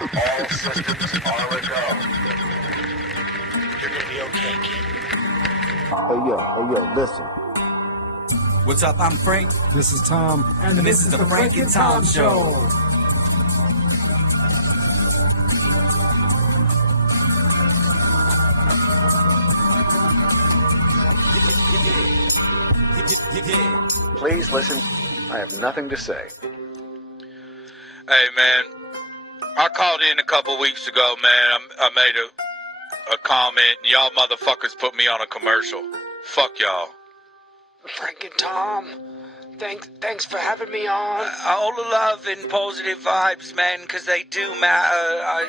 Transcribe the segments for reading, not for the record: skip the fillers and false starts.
All systems are a go. You're gonna be okay, kid. Hey yo, listen. What's up? I'm Frank. This is Tom. And this is the Frank and Tom Show. Please listen. I have nothing to say. Hey, man, I called in a couple weeks ago, man. I made a comment, and y'all motherfuckers put me on a commercial. Fuck y'all. Frank and Tom, thanks for having me on. All the love and positive vibes, man, because they do matter.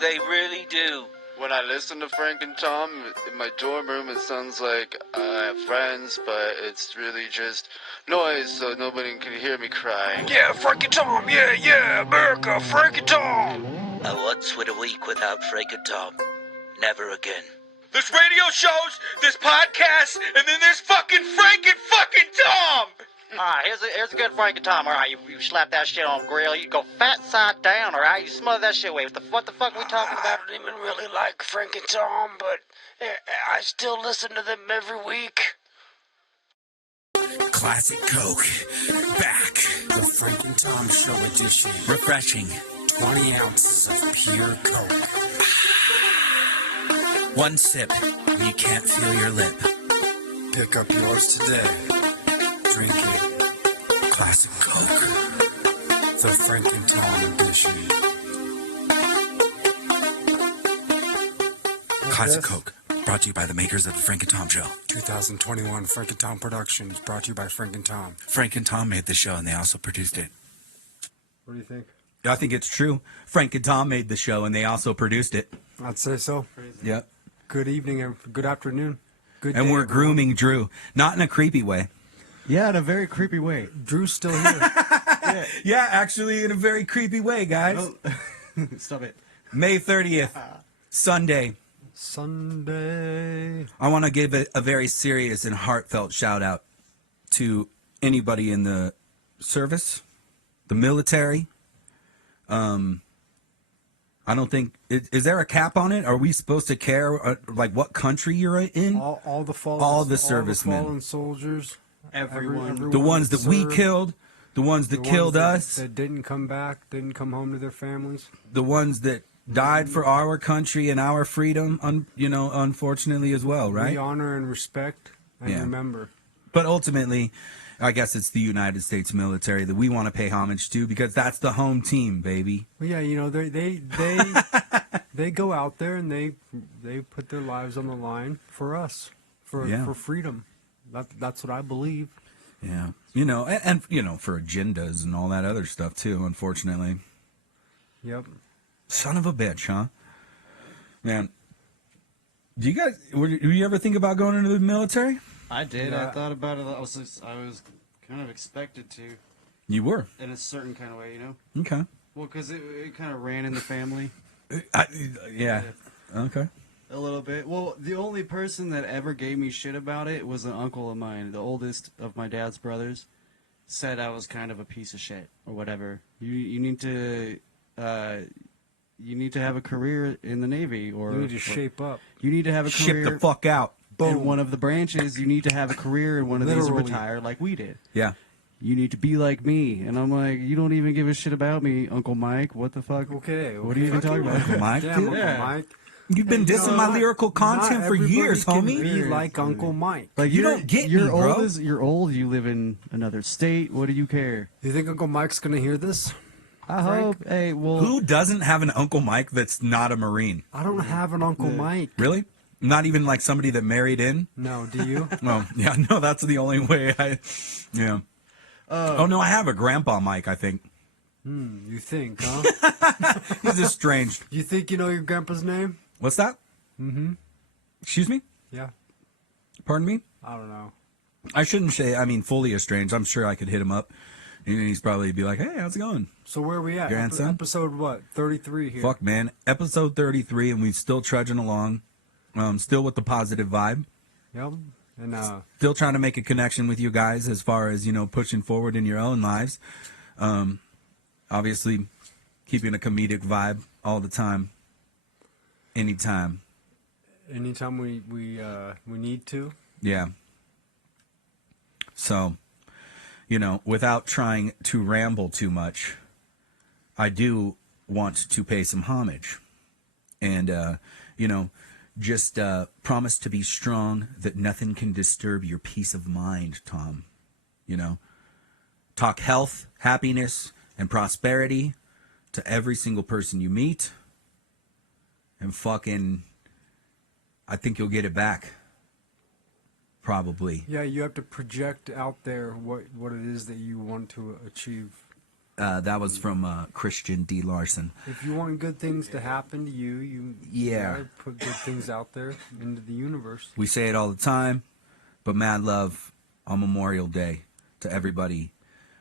They really do. When I listen to Frank and Tom in my dorm room, it sounds like I have friends, but it's really just noise, so nobody can hear me crying. Yeah, Frank and Tom, yeah, America, Frank and Tom. Once with a week without Frank and Tom. Never again. There's radio shows, there's podcasts, and then there's fucking Frank and fucking Tom! Alright, here's a good Frank and Tom. Alright, you slap that shit on the grill, you go fat side down, alright? You smother that shit away. What the fuck are we talking about? I don't even really like Frank and Tom, but I still listen to them every week. Classic Coke. Back. The Frank and Tom Show edition. Refreshing. 20 ounces of pure Coke. One sip. You can't feel your lip. Pick up yours today. Drink it. Classic Coke. The Frank and Tom edition. Classic Coke. Brought to you by the makers of the Frank and Tom Show. 2021 Frank and Tom Productions. Brought to you by Frank and Tom. Frank and Tom made the show, and they also produced it. What do you think? I think it's true. Frank and Tom made the show, and they also produced it. I'd say so. Yep. Good evening and good afternoon. Good And day, we're everyone. grooming Drew. Not in a creepy way. Yeah, in a very creepy way. Drew's still here. Yeah, actually in a very creepy way, guys. Stop it. May 30th, Sunday. Sunday. I want to give a very serious and heartfelt shout out to anybody in the service, the military. I don't think is there a cap on it? Are we supposed to care like what country you're in? All the fallen, All the all servicemen. the fallen soldiers. Everyone. The ones that we served, kiled, the ones that the killed ones us, that didn't come back, didn't come home to their families. the ones that died for our country and our freedom. Unfortunately as well, right? We honor and respect and Yeah. remember. But ultimately, I guess it's the United States military that we want to pay homage to because that's the home team, baby. Well, yeah, they go out there and they put their lives on the line for us, for freedom. That's what I believe. Yeah, and for agendas and all that other stuff too. Unfortunately, Yep. son of a bitch, huh? Man, do you guys? Were you ever think about going into the military? I did. Yeah. I thought about it. I was kind of expected to, You were. in a certain kind of way, you know. Okay. Well, because it kind of ran in the family Yeah. Okay. a little bit. Well, the only person that ever gave me shit about it was an uncle of mine, the oldest of my dad's brothers. Said I was kind of a piece of shit or whatever. You need to have a career in the Navy or You need to shape up. you need to have a Ship career the fuck out. in one of the branches. You need to have a career in one of these and Literally. retire like we did. Yeah. You need to be like me. And I'm like, you don't even give a shit about me, Uncle Mike. What the fuck? Okay. What are you even talking about? Uncle Mike, Damn, dude. Uncle Yeah. Mike. You've been dissing my lyrical content Not for everybody years, can homie. Be like Uncle Mike. Like You don't get me, bro. You're old. You live in another state. What do you care? You think Uncle Mike's gonna hear this? I Frank? hope. Hey, well, Who doesn't have an Uncle Mike that's not a Marine? I don't have an Uncle Mike. Really? Not even like somebody that married in? No, do you? Well, yeah, no, that's the only way yeah. Oh, no, I have a Grandpa Mike, I think. You think, huh? He's estranged. You think you know your grandpa's name? What's that? Mm-hmm. Excuse me? Yeah. Pardon me? I don't know. I shouldn't say, fully estranged. I'm sure I could hit him up. And he's probably be like, hey, how's it going? So where are we at? Grandson? Episode what? 33 here. Fuck, man. Episode 33, and we're still trudging along. Still with the positive vibe. Yep. And Still trying to make a connection with you guys as far as, pushing forward in your own lives. Obviously, keeping a comedic vibe all the time, anytime. Anytime we need to. Yeah. So, you know, without trying to ramble too much, I do want to pay some homage. And, you know, just promise to be strong, that nothing can disturb your peace of mind, Tom. You know, talk health, happiness, and prosperity to every single person you meet. And fucking, I think you'll get it back. Probably. Yeah, you have to project out there what it is that you want to achieve. That was from Christian D. Larson. If you want good things to happen to you, you gotta put good things out there into the universe. We say it all the time, but mad love on Memorial Day to everybody.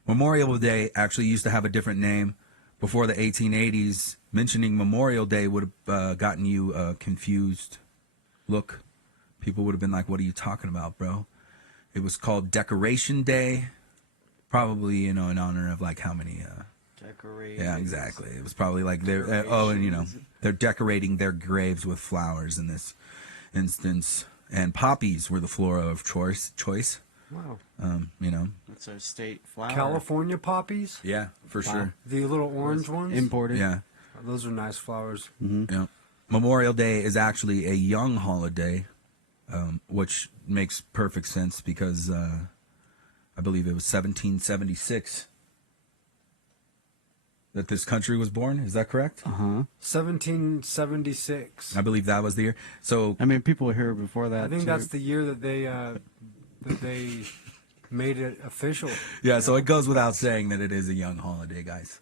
Memorial Day actually used to have a different name. Before the 1880s, mentioning Memorial Day would have gotten you a confused look. People would have been like, what are you talking about, bro? It was called Decoration Day. Probably, you know, in honor of like how many... Decorating. Yeah, exactly. It was probably like they're... and you know, they're decorating their graves with flowers in this instance. And poppies were the flora of choice. Wow. You know. That's our state flower. California poppies? Yeah, for sure. The little orange ones? Imported. Yeah. Those are nice flowers. Mm-hmm. Yeah. Memorial Day is actually a young holiday, which makes perfect sense because I believe it was 1776 that this country was born. Is that correct? 1776. I believe that was the year. So I mean, people were here before that. I think too. that's the year that they made it official. yeah, so it goes without saying that it is a young holiday, guys.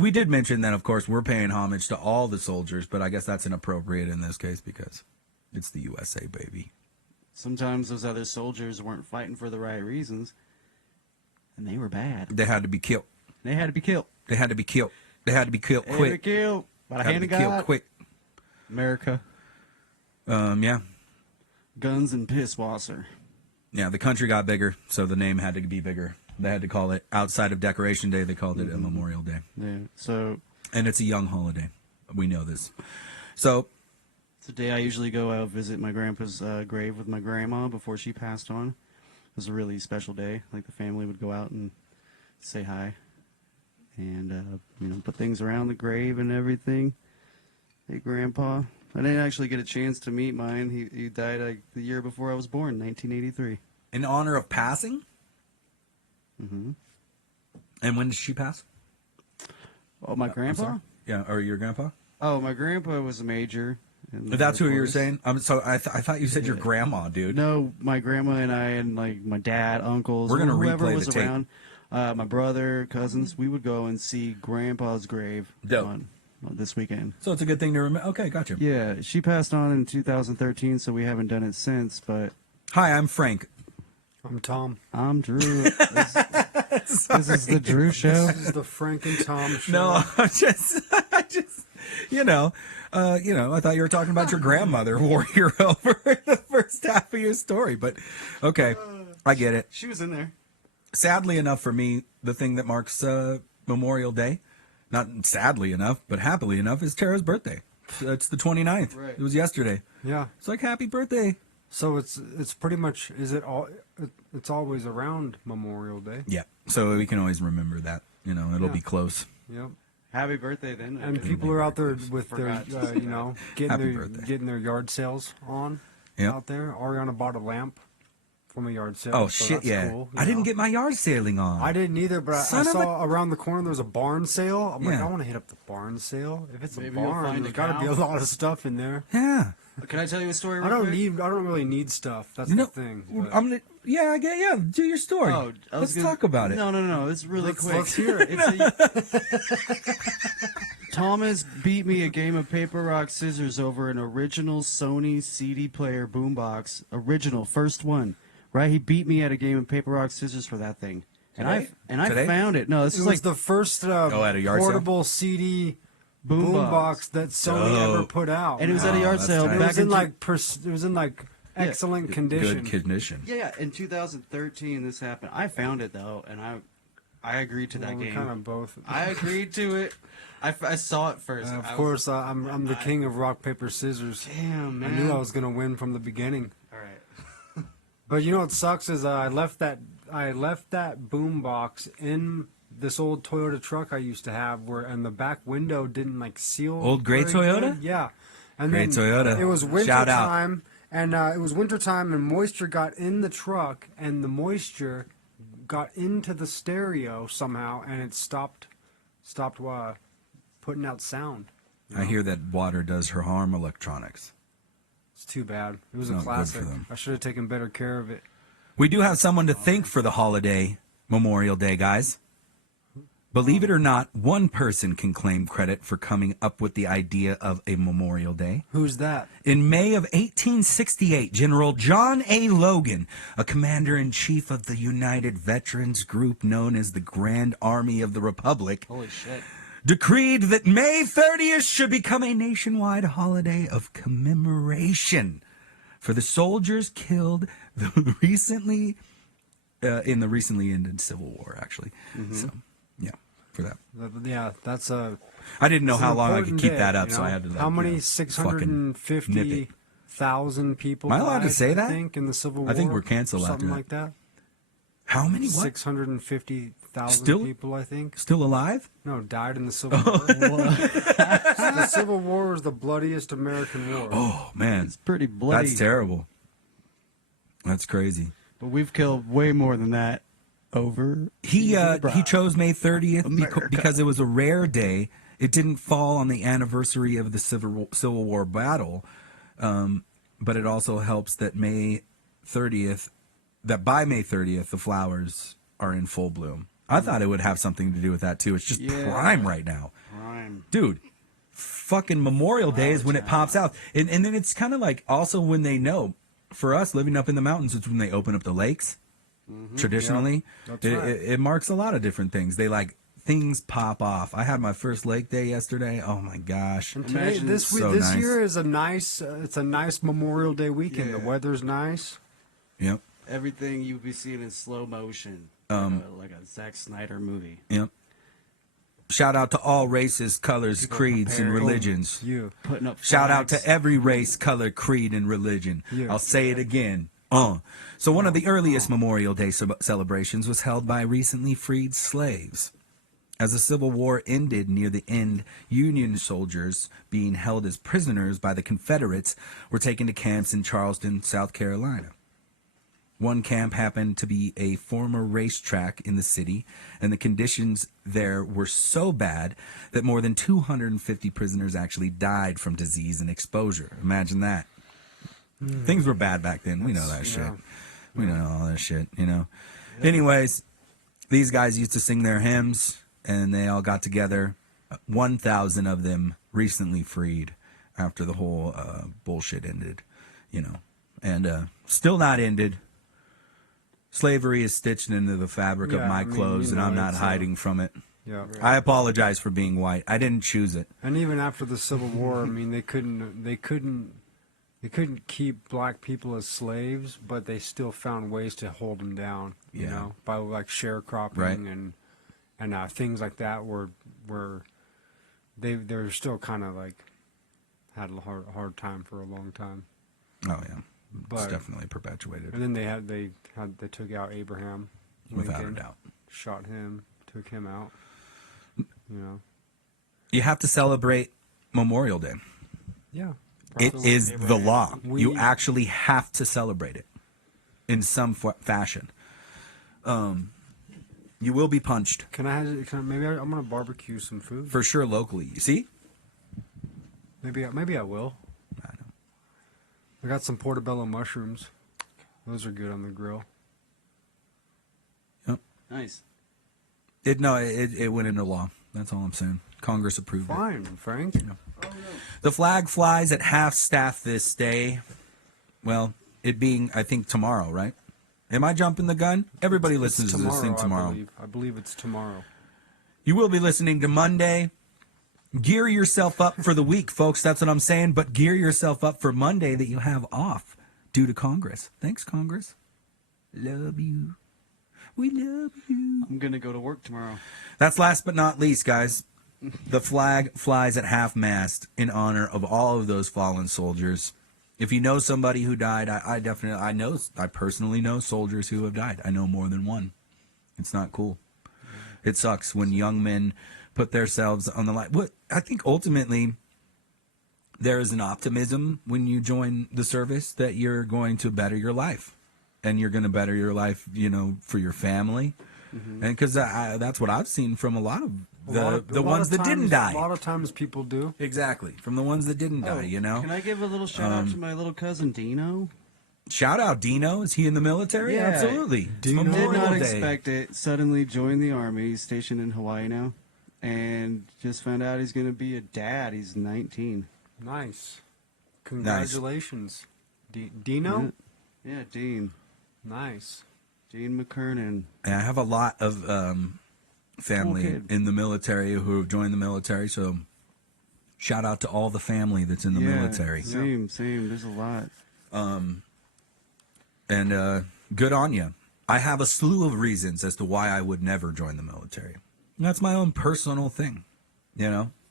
We did mention that, of course, we're paying homage to all the soldiers, but I guess that's inappropriate in this case because it's the USA, baby. Sometimes those other soldiers weren't fighting for the right reasons, and they were bad. They had to be killed. They had to be killed. They had to be killed. They had to be killed They had to be quick. killed by the Had to hand be of God. killed quick. America. Yeah. Guns and piss wasser. Yeah, the country got bigger, so the name had to be bigger. They had to call it, outside of Decoration Day, they called it a Memorial Day. Yeah. So And it's a young holiday. We know this. So, it's the day I usually go out visit my grandpa's grave with my grandma before she passed on. It was a really special day. Like the family would go out and say hi, and you know, put things around the grave and everything. Hey, Grandpa. I didn't actually get a chance to meet mine. He died like the year before I was born, 1983. in honor of passing? Mm-hmm. And when did she pass? Oh, my grandpa? Yeah, or your grandpa? Oh, my grandpa was a major. If that's who you were saying? I thought you said your grandma, dude. No, my grandma and I and like my dad, uncles, We're gonna whoever replay was the tape. around, my brother, cousins, we would go and see Grandpa's grave on this weekend. So it's a good thing to remember. Okay, gotcha. Yeah, she passed on in 2013, so we haven't done it since. But hi, I'm Frank. I'm Tom. I'm Drew. This is the Drew Show. This is the Frank and Tom Show. No, I just, I thought you were talking about your grandmother, war hero, for the first half of your story. But okay, I get it. She was in there. Sadly enough for me, the thing that marks Memorial Day, not sadly enough, but happily enough, is Tara's birthday. It's the 29th. Right. It was yesterday. Yeah. It's like, happy birthday. So it's pretty much, it's always around Memorial Day. Yeah. So we can always remember that. It'll be close. Yep. Happy birthday, then. And people are out there with their, Happy birthday. getting their yard sales on out there. Ariana bought a lamp from a yard sale. Oh, so shit, that's yeah. cool, I didn't get my yard sailing on. I didn't either, but I Son of saw around the corner there was a barn sale. I'm like, Yeah. I want to hit up the barn sale. If it's Maybe a you'll barn, find there's a got to cow. be a lot of stuff in there. Yeah. Can I tell you a story? Real I don't quick? really need stuff. That's You know, the thing. I'm gonna, do your story. Oh, Let's talk about it. No. It's really quick. Let's hear it. Thomas beat me a game of paper, rock, scissors over an original Sony CD player boombox. Original, first one. Right? He beat me at a game of paper, rock, scissors for that thing. Today? I found it. No, this It is was like the first at a yard portable CD boombox that Sony ever put out. And it was at a yard that's sale tight. it back was in in it was in excellent condition. Good condition. Yeah, in 2013 this happened. I found it though, and I agreed to that Well, we game. kind of both. I agreed to it. I saw it first. Of course, I'm the king of rock, paper, scissors. Damn, man. I knew I was gonna win from the beginning. All right. But you know what sucks is I left that boom box in this old Toyota truck I used to have, and the back window didn't like seal. Old gray very Toyota? good. Yeah. And Great then Toyota. It was winter Shout out. time, and it was winter time, and moisture got in the truck, and the moisture got into the stereo somehow, and it stopped putting out sound. I hear that water does her harm electronics. It's too bad. It was Not a good classic. for them. I should have taken better care of it. We do have someone to thank for the holiday, Memorial Day, guys. Believe it or not, one person can claim credit for coming up with the idea of a Memorial Day. Who's that? In May of 1868, General John A. Logan, a commander-in-chief of the United Veterans Group known as the Grand Army of the Republic, Holy shit. decreed that May 30th should become a nationwide holiday of commemoration for the soldiers killed in the recently ended Civil War, actually. So, yeah, for that. Yeah, that's a. I didn't know it's how an long I could important keep day, that up, you so know? I had to. Like, How many nip it. 650,000 people? Am I allowed to died, say that? I think in the Civil War. I think we're canceled after something that. like that. How many? What? 650,000 Still- people, I think. Still alive? No, died in the Civil War. The Civil War was the bloodiest American war. Oh man, It's pretty bloody. that's terrible. That's crazy. But we've killed way more than that over. He Bride. chose May 30th America. because it was a rare day. It didn't fall on the anniversary of the Civil War battle, but it also helps that May 30th, that by May 30th, the flowers are in full bloom. I thought it would have something to do with that too. It's just Yeah. prime right now, Prime. dude. Fucking Memorial Day is when it pops out, and then it's kind of like also when they know. For us living up in the mountains, it's when they open up the lakes. Traditionally, That's right. it marks a lot of different things. They like things pop off. I had my first lake day yesterday. Oh my gosh! And today, Imagine this so this nice. year is a nice. It's a nice Memorial Day weekend. The Yeah. weather's nice. Yep, Everything you'd be seeing in slow motion. Like a Zack Snyder movie. yep. Shout out to all races, colors, People creeds, and preparing. religions. You. Putting up Shout out flags. to every race, color, creed, and religion. Yeah. I'll say it again. So one of the earliest Memorial Day celebrations was held by recently freed slaves. As the Civil War ended near the end, Union soldiers being held as prisoners by the Confederates were taken to camps in Charleston, South Carolina. One camp happened to be a former racetrack in the city, and the conditions there were so bad that more than 250 prisoners actually died from disease and exposure. Imagine that. Things were bad back then. We know that shit. We know all that shit, you know. Anyways, these guys used to sing their hymns, and they all got together. 1,000 of them recently freed after the whole bullshit ended, you know. And still not ended. Slavery is stitched into the fabric of Yeah, my I mean, clothes, you and know, I'm not it's, hiding from it. Yeah. I apologize for being white. I didn't choose it. And even after the Civil War, I mean, they couldn't keep black people as slaves, but they still found ways to hold them down. You Yeah. know, by like sharecropping Right. and things like that, were they were still kind of like had a hard time for a long time. Oh yeah, it's But- definitely perpetuated. And then they took out Abraham Lincoln, Without a doubt. shot him, took him out. You know. You have to celebrate Memorial Day. Yeah. It Probably. is the law. You We- actually have to celebrate it in some fashion. You will be punched Maybe I'm gonna barbecue some food. for sure locally. You see? Maybe I will. I know. I got some portobello mushrooms. Those are good on the grill. Nice. It went into law. That's all I'm saying. Congress approved it. Fine, Frank. The flag flies at half staff this day. Well, it being, I think, tomorrow, right? Am I jumping the gun? Everybody listens to this thing tomorrow. I believe it's tomorrow. You will be listening to Monday. Gear yourself up for the week, folks. That's what I'm saying. But gear yourself up for Monday that you have off due to Congress. Thanks, Congress. Love you. We love you. I'm gonna go to work tomorrow. That's last but not least, guys. The flag flies at half-mast in honor of all of those fallen soldiers. If you know somebody who died, I personally know soldiers who have died. I know more than one. It's not cool. It sucks when young men put themselves on the line. What I think ultimately there is an optimism when you join the service that you're going to better your life, and you're going to better your life, for your family, and because that's what I've seen from a lot of the ones that didn't die. A lot of times people do. Exactly, from the ones that didn't die. Can I give a little shout out to my little cousin Dino? Shout out Dino. Is he in the military? Yeah. Absolutely. Dino. Did not Day. expect it. Suddenly joined the army. He's stationed in Hawaii now, and just found out he's going to be a dad. He's 19. Nice. Congratulations. Dino? Yeah, Dean. Nice. Dean McKernan. And I have a lot of family in the military who have joined the military, so shout out to all the family that's in the military. Same. There's a lot. And good on you. I have a slew of reasons as to why I would never join the military. And that's my own personal thing.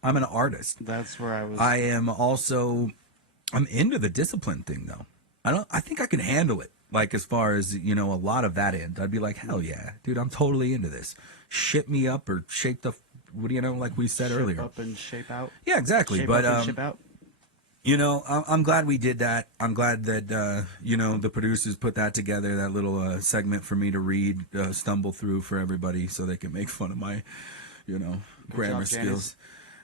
I'm an artist. That's where I was. I am also, I'm into the discipline thing though. I think I can handle it. Like as far as, a lot of that end, I'd be like, hell yeah, dude, I'm totally into this. Ship me up or shape the, like we said earlier. Shape up and shape out. Yeah, exactly. Shape but, up and ship out. I'm glad we did that. I'm glad that, the producers put that together, that little segment for me to read, stumble through for everybody so they can make fun of my, grammar skills.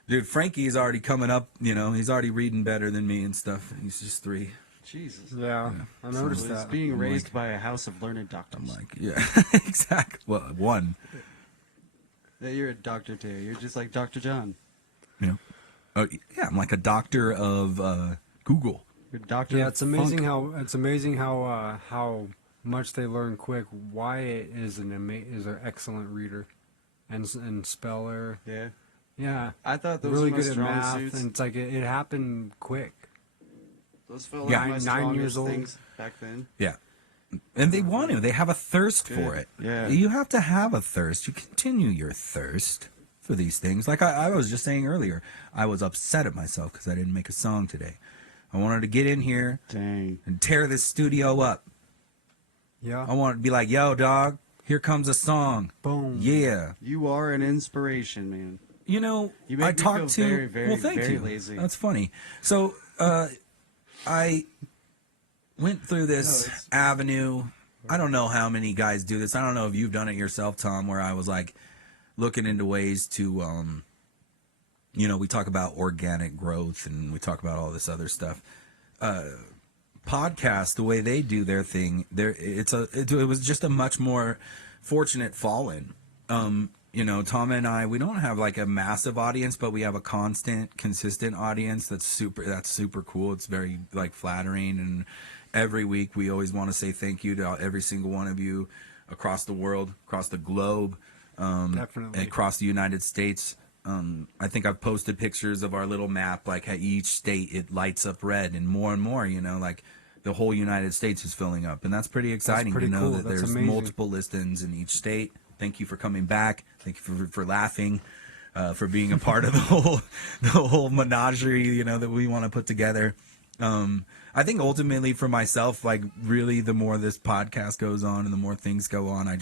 Dude, Frankie is already coming up, he's already reading better than me and stuff. He's just 3. Jesus. Yeah, I noticed that. He's being raised by a house of learned doctors. I'm like, yeah, exactly. Well, 1. Yeah, you're a doctor too. You're just like Dr. John. Yeah. Oh, yeah, I'm like a doctor of Google. You're a doctor. Yeah, of it's amazing funk. how much they learn quick. Wyatt is an excellent reader, and speller. Yeah. Yeah, I thought those really were my good at strong math, suits. and it's like it happened quick. Those felt Yeah. like my 9 strongest years old. things back then. Yeah. And they want to. They have a thirst for it. Yeah. You have to have a thirst. You continue your thirst for these things. Like I was just saying earlier, I was upset at myself because I didn't make a song today. I wanted to get in here and tear this studio up. Yeah. I wanted to be like, yo, dog, here comes a song. Boom. Yeah. You are an inspiration, man. You make I me talked feel to. very, very, well, thank very you. lazy. That's funny. So I went through this avenue. I don't know how many guys do this. I don't know if you've done it yourself, Tom, where I was like looking into ways to, we talk about organic growth and we talk about all this other stuff. Podcasts, the way they do their thing, it was just a much more fortunate fall-in. Tom and I, we don't have like a massive audience, but we have a consistent audience that's super cool. It's very like flattering, and every week we always want to say thank you to every single one of you across the world, across the globe, Definitely. across the United States. I think I've posted pictures of our little map, like how each state it lights up red, and more, like the whole United States is filling up, and that's pretty exciting pretty to know cool. that That's there's amazing. multiple listens in each state. Thank you for coming back. Thank you for laughing, for being a part of the whole menagerie, that we want to put together. I think ultimately for myself, like really the more this podcast goes on and the more things go on, I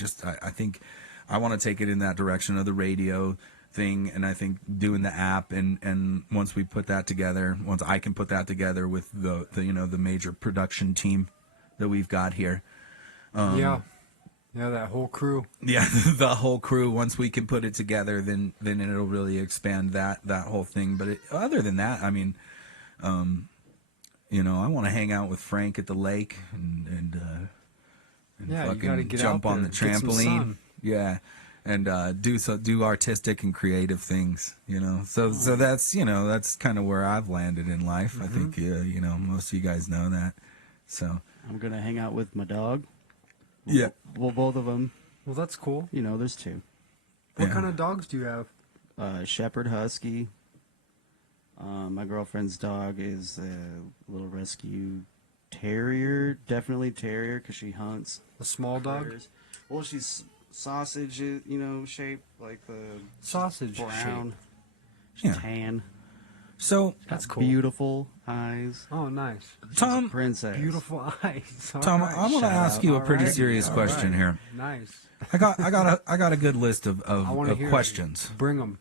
think I want to take it in that direction of the radio thing. And I think doing the app and once we put that together, once I can put that together with the major production team that we've got here. Yeah, that whole crew. Yeah, the whole crew. Once we can put it together, then it'll really expand that whole thing. But other than that, I mean, I want to hang out with Frank at the lake and Yeah, you gotta fucking get jump out on there, the get some trampoline. sun. Yeah, and do artistic and creative things. So that's kind of where I've landed in life. I think most of you guys know that. So I'm gonna hang out with my dog. yeah. Well, both of them. Well, that's cool. There's 2. What Yeah. kind of dogs do you have? Shepherd Husky. My girlfriend's dog is a little rescue terrier. Definitely terrier because she hunts. A small dog? Terriers. Well, she's sausage, shape, like the Sausage brown, Yeah. tan. So That's cool. Beautiful eyes. Oh, nice. Tom, Princess. Beautiful eyes. All Tom, right. I want to ask you a All pretty right. serious All question right. here. Nice. I got a good list of I want to hear questions. it. Bring them.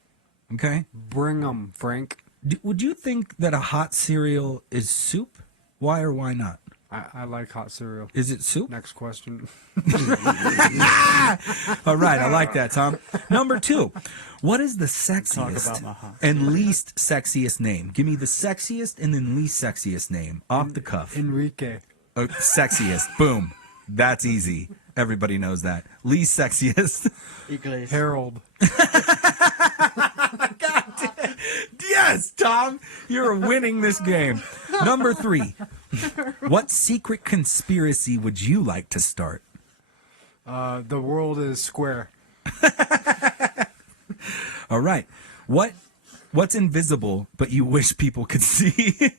Okay. Bring them, Frank. Would you think that a hot cereal is soup? Why or why not? I like hot cereal. Is it soup? Next question. All right, I like that, Tom. Number 2, what is the Talk about sexiest my hot and least sexiest name? Give me the sexiest and then least sexiest name off the cuff. Enrique. Sexiest, boom. That's easy. Everybody knows that. Least sexiest. Harold. Yes, Tom, you're winning this game. Number 3, what secret conspiracy would you like to start? The world is square. All right. What's invisible but you wish people could see?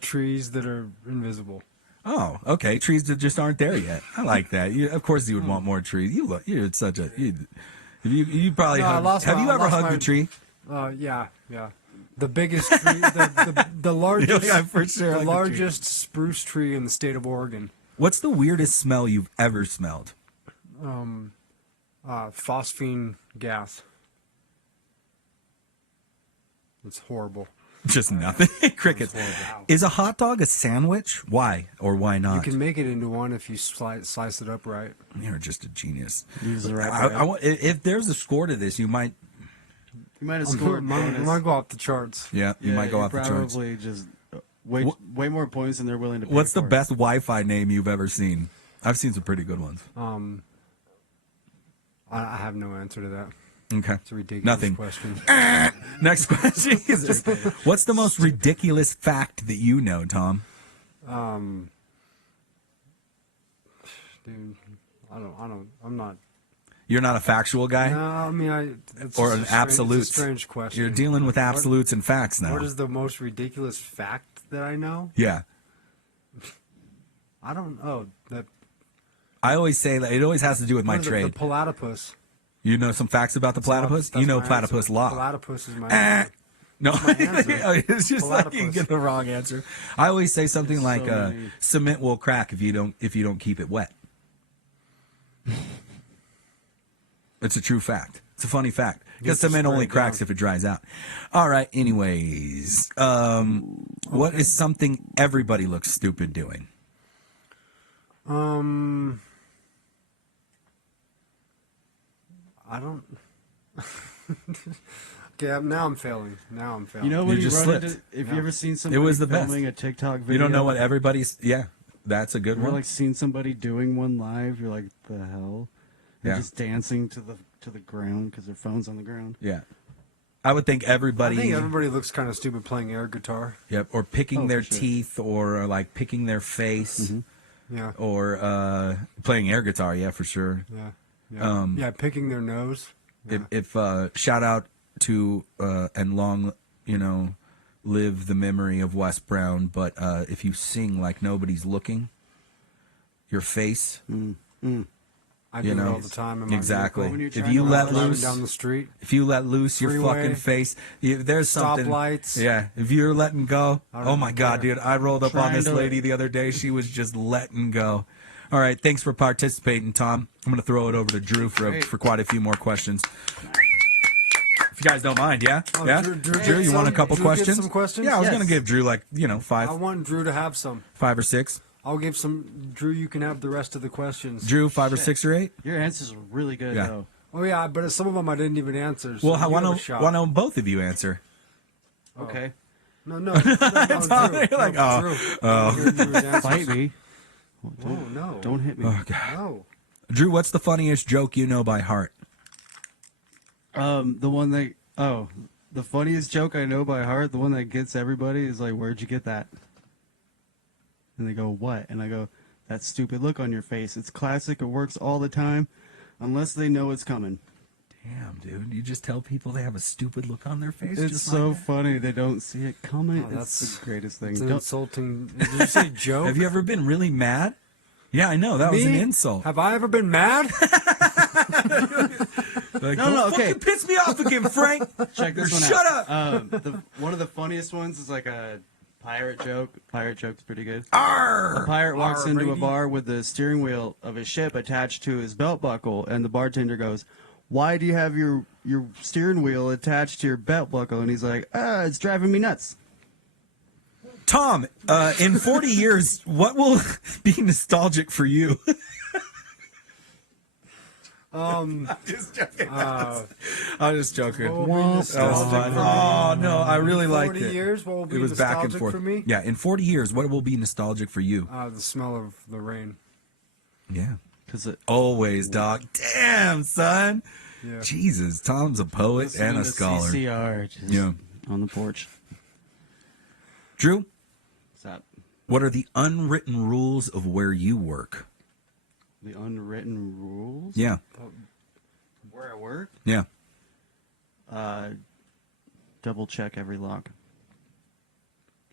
Trees that are invisible. Oh, okay. Trees that just aren't there yet. I like that. Of course, you would want more trees. You're such a. You probably No, I hugged. lost Have my- you I ever lost hugged my- a tree? Yeah. The biggest tree, the largest, Yeah, for sure, the like a tree. largest spruce tree in the state of Oregon. What's the weirdest smell you've ever smelled? Phosphine gas. It's horrible. Just nothing. Crickets. Is a hot dog a sandwich? Why or why You not? can make it into one if you slice it up right. You're just a genius. Use the right I want, if there's a score to this, you might. You might have I'm scored gonna bonus. go off the charts. Yeah, you might go you're off the charts. Probably just way more points than they're willing to pay What's the for it. best Wi-Fi name you've ever seen? I've seen some pretty good ones. I have no answer to that. Okay. It's a ridiculous Nothing. question. Next question. What's the most ridiculous fact that you know, Tom? Dude, I'm not. You're not a factual guy? No, I mean, it's Or just an a absolute? It's a strange question. You're dealing with absolutes and facts now. What is the most ridiculous fact that I know? Yeah. I don't know. That I always say that it always has to do with my what is it, trade. The platypus. You know some facts about the platypus? That's You know my platypus answer. law. Platypus is my answer. No, my answer. it's just like you Platypus. get the wrong answer. I always say something There's like so many. cement will crack if you don't keep it wet. It's a true fact. It's a funny fact because to cement spray only it cracks down. if it dries out. All right. Anyways, what is something everybody looks stupid doing? I don't. Okay, now I'm failing. You know when You you, just run slipped. into, if Yeah. you ever seen somebody was the best. filming a TikTok video, You don't know what everybody's. Yeah, that's a good You've ever one. like seen somebody doing one live. You're like, the hell? They're Yeah. just dancing to the ground because their phone's on the ground. Yeah, I would think everybody. I think everybody looks kind of stupid playing air guitar. Yep, or picking Oh, their for sure. teeth, or like picking their face, Yeah, or playing air guitar. Yeah, for sure. yeah. Yeah, picking their nose. Yeah. If shout out to and long, live the memory of Wes Brown. But if you sing like nobody's looking, your face, I do you it know, all the time. In my exactly. When you're If trying you to let vehicle. Driving loose, down the street. if you let loose your Freeway, fucking face, there's something. stoplights. Yeah, if you're letting go. I don't Oh my God, care. dude! I rolled up on Trying this to- lady the other day. She was just letting go. All right, thanks for participating, Tom. I'm gonna throw it over to Drew Great. for quite a few more questions. If you guys don't mind, yeah, Oh, yeah. Drew, you want a couple Drew get questions? some questions? Yeah, I was Yes. gonna give Drew like I 5 want Drew to have some. or 6. I'll give some. Drew, you can have the rest of the questions. Drew 5 or 6 or 8. Your answers were really good Yeah. though. Oh yeah, but some of them I didn't even answer. So Well, you why have a shot. don't both of you answer? Okay. No, Drew. You're like, oh, Drew. I wanna hear Drew's answers. Fight me. Oh no! Don't hit me. Oh God. No. Drew, what's the funniest joke you know by heart? The funniest joke I know by heart, the one that gets everybody is like, "Where'd you get that?" And they go, "What?" And I go, "That stupid look on your face. It's classic. It works all the time, unless they know it's coming." Damn, dude, you just tell people they have a stupid look on their face. It's just so like that? funny they don't see it coming. Oh, it's that's- the greatest thing. It's an Don't- insulting. Did you say joke? Have you ever been really mad? Yeah, I know. That was an Me? insult. Have I ever been mad? Like, No, don't no, okay. fucking piss me off again, Frank. Check this one Shut out. up. One of the funniest ones is like a pirate joke. Pirate joke's pretty good. Arr! A pirate walks into a Brady. bar with the steering wheel of his ship attached to his belt buckle, and the bartender goes, "Why do you have your steering wheel attached to your belt buckle?" And he's like, "It's driving me nuts." Tom, in 40 years, what will be nostalgic for you? I'm just joking. I'm just joking. What will be nostalgic for me? Oh no, I really liked 40 it. years, what will be It was back and nostalgic forth for me? Yeah, in 40 years, what will be nostalgic for you? The smell of the rain. Yeah, Because it always, dog. Damn, son. Yeah. Jesus, Tom's a poet and a scholar. CCR just Yeah. on the porch. Drew, What's that? what are the unwritten rules of where you work? The unwritten rules? Yeah, Where I work? yeah. Double check every lock.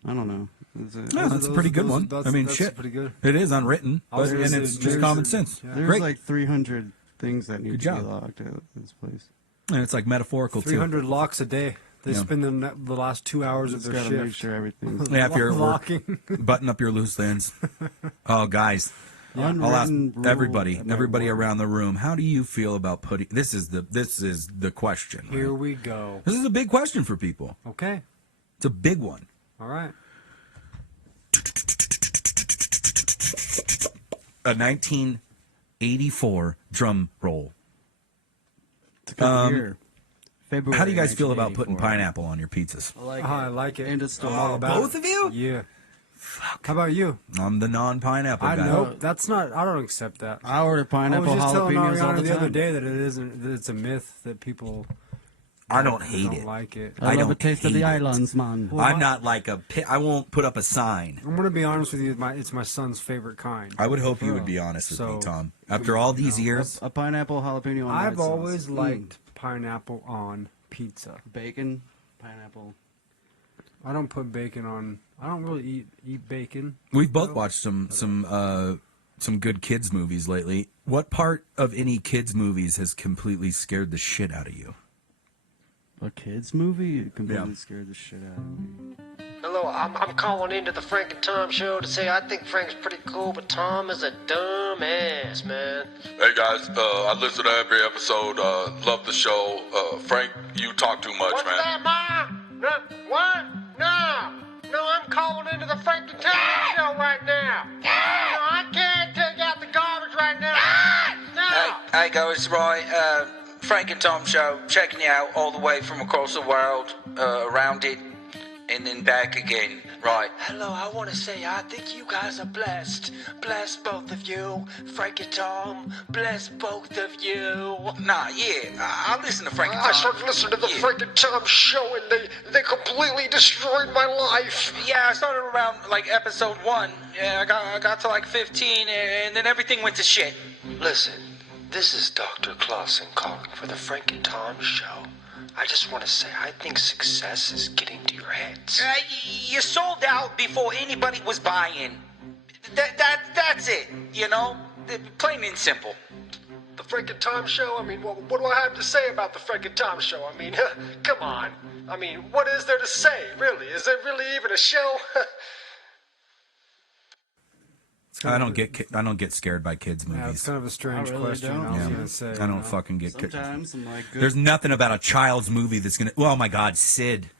I don't know. No, that's a pretty good one. I mean, that's shit. pretty good. It is unwritten, I was but, gonna and say it's just there's common a- sense. yeah. There's Great. like 300 things that need Good to job. be locked at this place. And it's like metaphorical, too. 300 locks a day. They Yeah. spend the last 2 hours of Just their gotta make shift. sure everything's Yeah, if you're at work, locking. button up your loose ends. Oh, guys, I'll ask Unwritten rule everybody, at my everybody work. around the room. How do you feel about putting? This is the question. right? Here we go. This is a big question for people. Okay. It's a big one. All right. A 1984 drum roll. It's a good year. February How do you guys feel about putting 1984. pineapple on your pizzas? I like I like it. End of story. I'm all about both it. of you? Yeah. How about you? I'm the non-pineapple I guy. know that's not. I don't accept that. I order pineapple I was just telling jalapenos all Ariana the the other time. day that it isn't. That it's a myth that people. I don't hate don't it. like it. I love don't a taste of hate the it. islands, man. Well, I'm not like I won't put up a sign. I'm gonna be honest with you. It's my son's favorite kind. I would hope you would be honest with me, So, Tom. After all these years, A pineapple jalapeno on I've white sauce. always liked pineapple on pizza. Bacon, pineapple. I don't put bacon on. I don't really eat bacon. we've both watched some good kids movies lately. What part of any kids movies has completely scared the shit out of you? A kids movie? It completely Yeah. scared the shit out of me. Hello, I'm calling into the Frank and Tom show to say I think Frank's pretty cool, but Tom is a dumb ass, man. Hey guys, I listen to every episode. Love the show. Frank, you talk too much, What's man. that, Ma? No, what? No, I'm calling into the Frank and Tom show right now. No, I can't take out the garbage right now. No. Hey guys, right, Frank and Tom show, checking you out all the way from across the world, around it, and then back again, right. Hello, I want to say I think you guys are blessed. Bless both of you. Frank and Tom, bless both of you. Nah, yeah, I listen to Frank and Tom. I started listening to the Yeah. Frank and Tom show and they completely destroyed my life. Yeah, I started around, like, episode 1. Yeah, I got to, like, 15, and then everything went to shit. Listen, this is Dr. Clausen calling for the Frank and Tom show. I just want to say I think success is getting to your heads. You sold out before anybody was buying. That's it, you know? Plain and simple. The Frank and Tom show? I mean, what do I have to say about the Frank and Tom show? I mean, come on. I mean, what is there to say, really? Is there really even a show? I don't get scared by kids Yeah, it's movies. kind of a strange I really question. don't. I was Yeah. gonna say. I don't fucking get. Sometimes I'm like, good. There's nothing about a child's movie that's gonna. Oh my God, Sid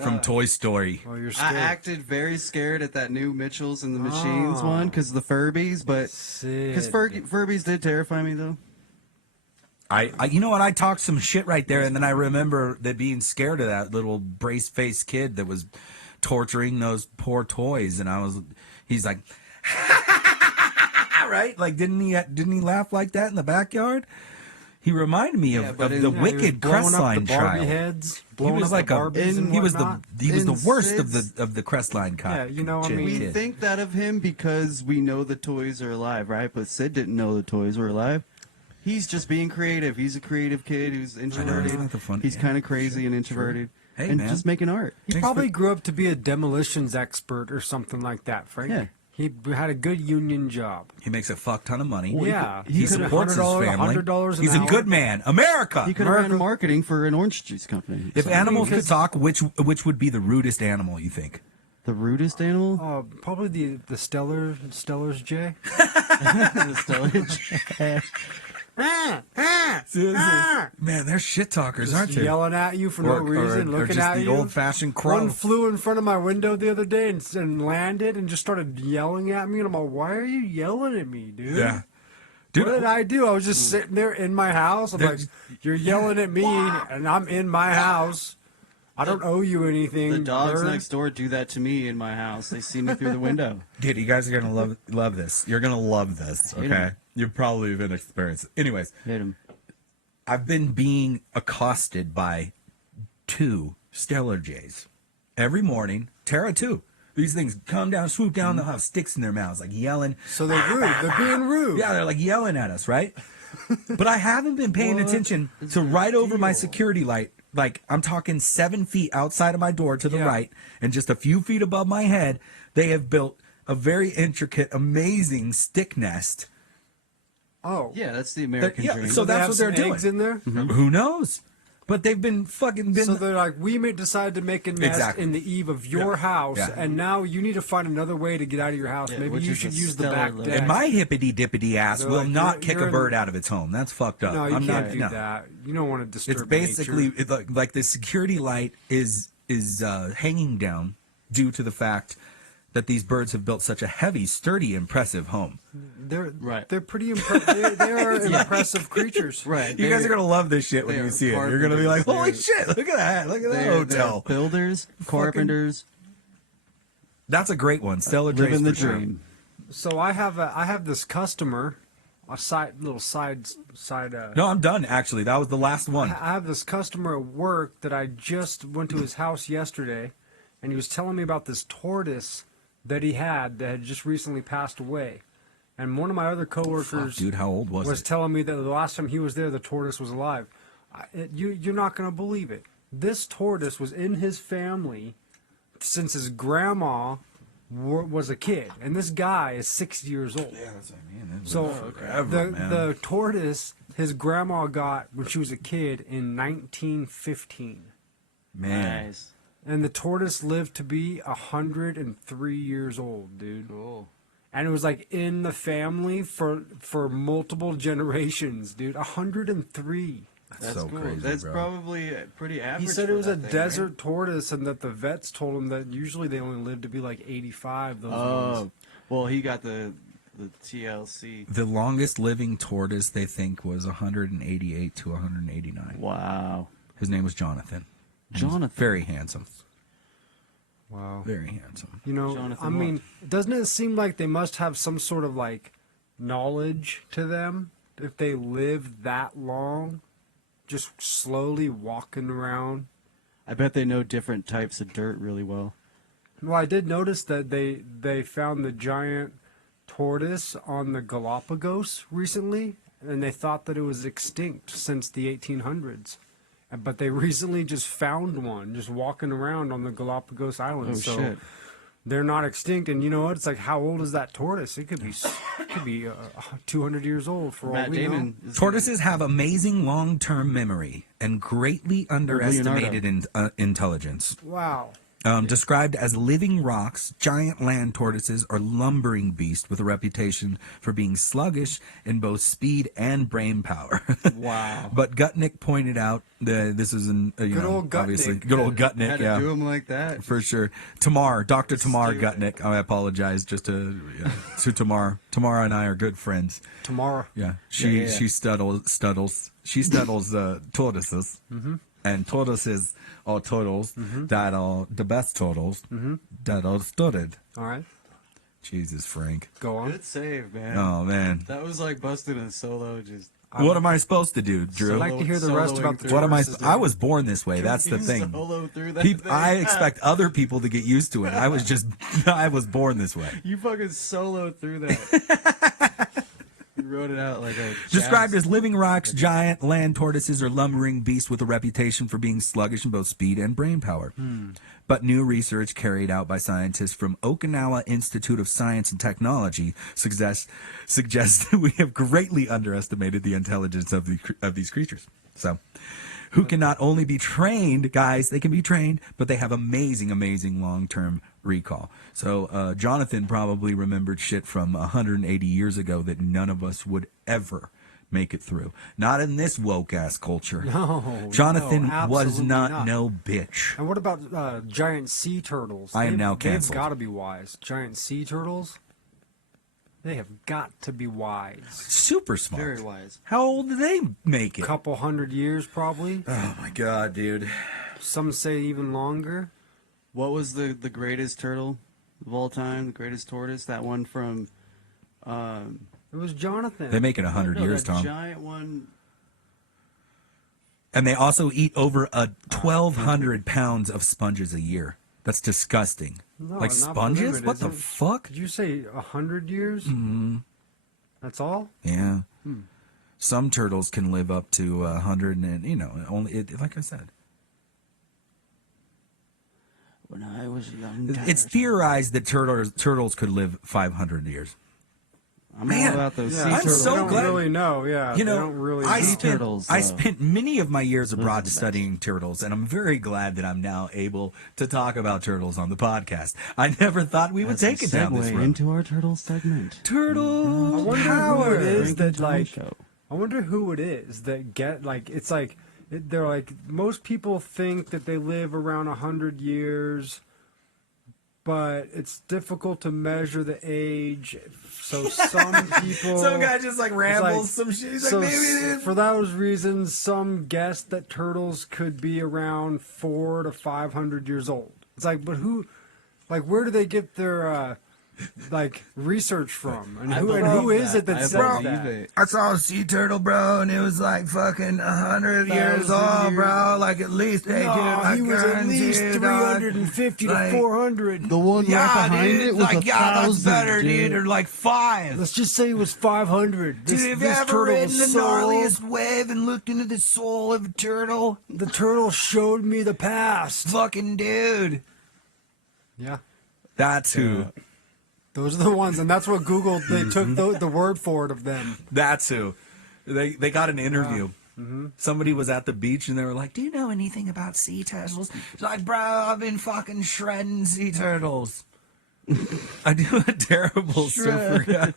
from Toy Story. Well, you're I scared. acted very scared at that new Mitchells and the Machines one because the Furbies, but because Sid. Furbies did terrify me though. I you know what? I talked some shit right there, and then I remember that being scared of that little brace-faced kid that was torturing those poor toys, and he's like, right? Like, didn't he laugh like that in the backyard? He reminded me of but the in- yeah, he was wicked blowing up the Crestline Barbie child. heads, He blowing was up like the a Barbies and he was whatnot. the In worst Sid's- of the Crestline Yeah, you know what I kid. mean? We think that of him because we know the toys are alive, right? But Sid didn't know the toys were alive. He's just being creative. He's a creative kid who's introverted. isn't that the fun- He's yeah, kind of crazy and introverted. Hey, and man. just making art. He Thanks probably for- grew up to be a demolitions expert or something like that, Frank. Yeah. He had a good union job. He makes a fuck ton of money. Yeah. He supports his family. $100 an He's a hour. good man. America. He could have ran marketing for an orange juice company. If So- animals could talk, which would be the rudest animal, you think? The rudest animal? Probably the Stellar's Jay. The Stellar's Jay. Man, they're shit talkers, Just aren't they? yelling at you for no reason, or looking just at the you. old-fashioned crow. One flew in front of my window the other day and landed and just started yelling at me. And I'm like, why are you yelling at me, dude? Yeah. What did I do? I was just sitting there in my house. I'm like, you're yelling at me, and I'm in my house. I don't owe you anything. The dogs bird. next door do that to me in my house. They see me through the window. Dude, you guys are gonna love this. You're gonna love this. Hate Okay, 'em. you've probably been experienced. Anyways, Hit him. I've been being accosted by 2 Stellar Jays every morning. Tara too. These things come down, swoop down. They'll have sticks in their mouths, like yelling. So they're rude. They're being rude. Yeah, they're like yelling at us, right? But I haven't been paying attention to right over my security light. Like, I'm talking 7 feet outside of my door to the right, and just a few feet above my head, they have built a very intricate, amazing stick nest. Oh. Yeah, that's the American dream. So that's what they're doing. Eggs in there? Who knows? But they've been fucking So they're like, we may decide to make a nest Exactly. in the eve of your house, Yeah. and now you need to find another way to get out of your house. Maybe which you is should a use the stellar back little- deck. And my hippity dippity ass They're will like, not you're- kick you're a in- bird out of its home. That's fucked up. No, you I'm can't not, do no. that. You don't want to disturb It's basically nature. like the security light is hanging down due to the fact that these birds have built such a heavy, sturdy, impressive home. They're pretty impressive. They are impressive creatures. Right. You guys are gonna love this shit when you see it. You're gonna be like, "Holy shit! Look at that! Look at that hotel!" They're builders, carpenters. That's a great one. Stellar Living the Jays for sure. dream. So I have this customer, a side. No, I'm done. Actually, that was the last one. I have this customer at work that I just went to his house yesterday, and he was telling me about this tortoise that he had that had just recently passed away. And one of my other coworkers, Fuck, dude, how old was it? telling me that the last time he was there, the tortoise was alive. You're not going to believe it. This tortoise was in his family since his grandma was a kid, and this guy is 60 years old. Yeah, that's what I mean. So Forever, man. the tortoise his grandma got when she was a kid in 1915. Man. Nice. And the tortoise lived to be 103 years old, dude. Cool. And it was like in the family for multiple generations, dude. 103. That's so cool. crazy, That's bro. probably pretty average. He said for it was a that thing, desert right? tortoise, and that the vets told him that usually they only live to be like 85. Those Oh, ones. well, he got the TLC. The longest living tortoise they think was 188 to 189. Wow. His name was Jonathan. And he's Jonathan. very handsome. Wow. Very handsome. You know, Jonathan I mean, doesn't it seem like they must have some sort of like knowledge to them if they live that long, just slowly walking around? I bet they know different types of dirt really well. Well, I did notice that they found the giant tortoise on the Galapagos recently, and they thought that it was extinct since the 1800s. But they recently just found one just walking around on the Galapagos Islands. Oh, so shit. they're not extinct. And you know what? It's like, how old is that tortoise? It could be 200 years old for all Matt we Damon know. is Tortoises have amazing long-term memory and greatly underestimated intelligence. Wow. Described as living rocks, giant land tortoises are lumbering beasts with a reputation for being sluggish in both speed and brain power. Wow. But Gutnick pointed out this is Good old Gutnick. obviously good old Gutnick, had to yeah, do him like that. for sure. Dr. Tamar Gutnick. I apologize to Tamar. Tamar and I are good friends. Tomorrow. Yeah, she Yeah. she studdles tortoises. Mm-hmm. And tortoises are turtles that are the best turtles that are studded. All right. Jesus, Frank. Go on. Good save, man. Oh, man. That was like busting a solo. Just What am I supposed to do, Drew? I'd like to hear the rest about the What am I? tortoises. I was born this way. That's the you thing. solo through that Peop- thing. I expect other people to get used to it. I was born this way. You fucking solo through that. wrote it out like a Described jazz- as living rocks, giant land tortoises, or lumbering beasts with a reputation for being sluggish in both speed and brain power. But new research carried out by scientists from Okinawa Institute of Science and Technology suggests that we have greatly underestimated the intelligence of these creatures. So, who can not only be trained, guys, they can be trained, but they have amazing, amazing long-term recall. So Jonathan probably remembered shit from 180 years ago that none of us would ever make it through. Not in this woke-ass culture. No, Jonathan no, was absolutely not no bitch. And what about giant sea turtles? I am now They've canceled. got to be wise. Giant sea turtles? They have got to be wise. Super smart. Very wise. How old did they make it? Couple hundred years, probably. Oh my god, dude. Some say even longer. What was the greatest turtle of all time? The greatest tortoise? That one from. It was Jonathan. They make it 100 no, years, that Tom. giant one. And they also eat over 1,200 pounds of sponges a year. That's disgusting. No, Like not sponges? limit, What is the it? fuck? Did you say 100 years? Mm-hmm. That's all? Yeah. Some turtles can live up to 100 and, like I said. When I was young. It's theorized that turtles could live 500 years. I'm Man, all about those sea Yeah, I'm turtles. so they don't glad. really know, yeah. You they know, don't really I know. spent, turtles, I though. spent many of my years Those are abroad the best. studying turtles, and I'm very glad that I'm now able to talk about turtles on the podcast. I never thought we would take it down this road. Into our turtle segment. Turtle I wonder power. who it is Frank that, and Tom like, show. I wonder who it is that get, like, it's like, they're like, most people think that they live around 100 years, but it's difficult to measure the age. So some people. Some guy just like it's rambles some shit. He's so like, maybe it is. for those reasons, some guess that turtles could be around 400 to 500 years old. It's like, but who, like, where do they get their, like, research from? And who is it that says that? I saw a sea turtle, bro, and it was like fucking 100 years 1,000 old, bro. years. Like at least, hey, dude, No, I he was at guarantee least you, dog. 350 Like, to 400. The one Yeah, right behind dude, it was like, yeah, that's 1,000, better, dude. Or like 5. Let's just say it was 500. Dude, have you ever ridden the gnarliest wave and looked into the soul of a turtle? The turtle showed me the past. Fucking dude. Yeah. That's who. Those are the ones, and that's what Google, they took the word for it of them. That's who. They got an interview. Somebody was at the beach and they were like, "Do you know anything about sea turtles?" It's like, "Bro, I've been fucking shredding sea turtles." I do a terrible surfer guy.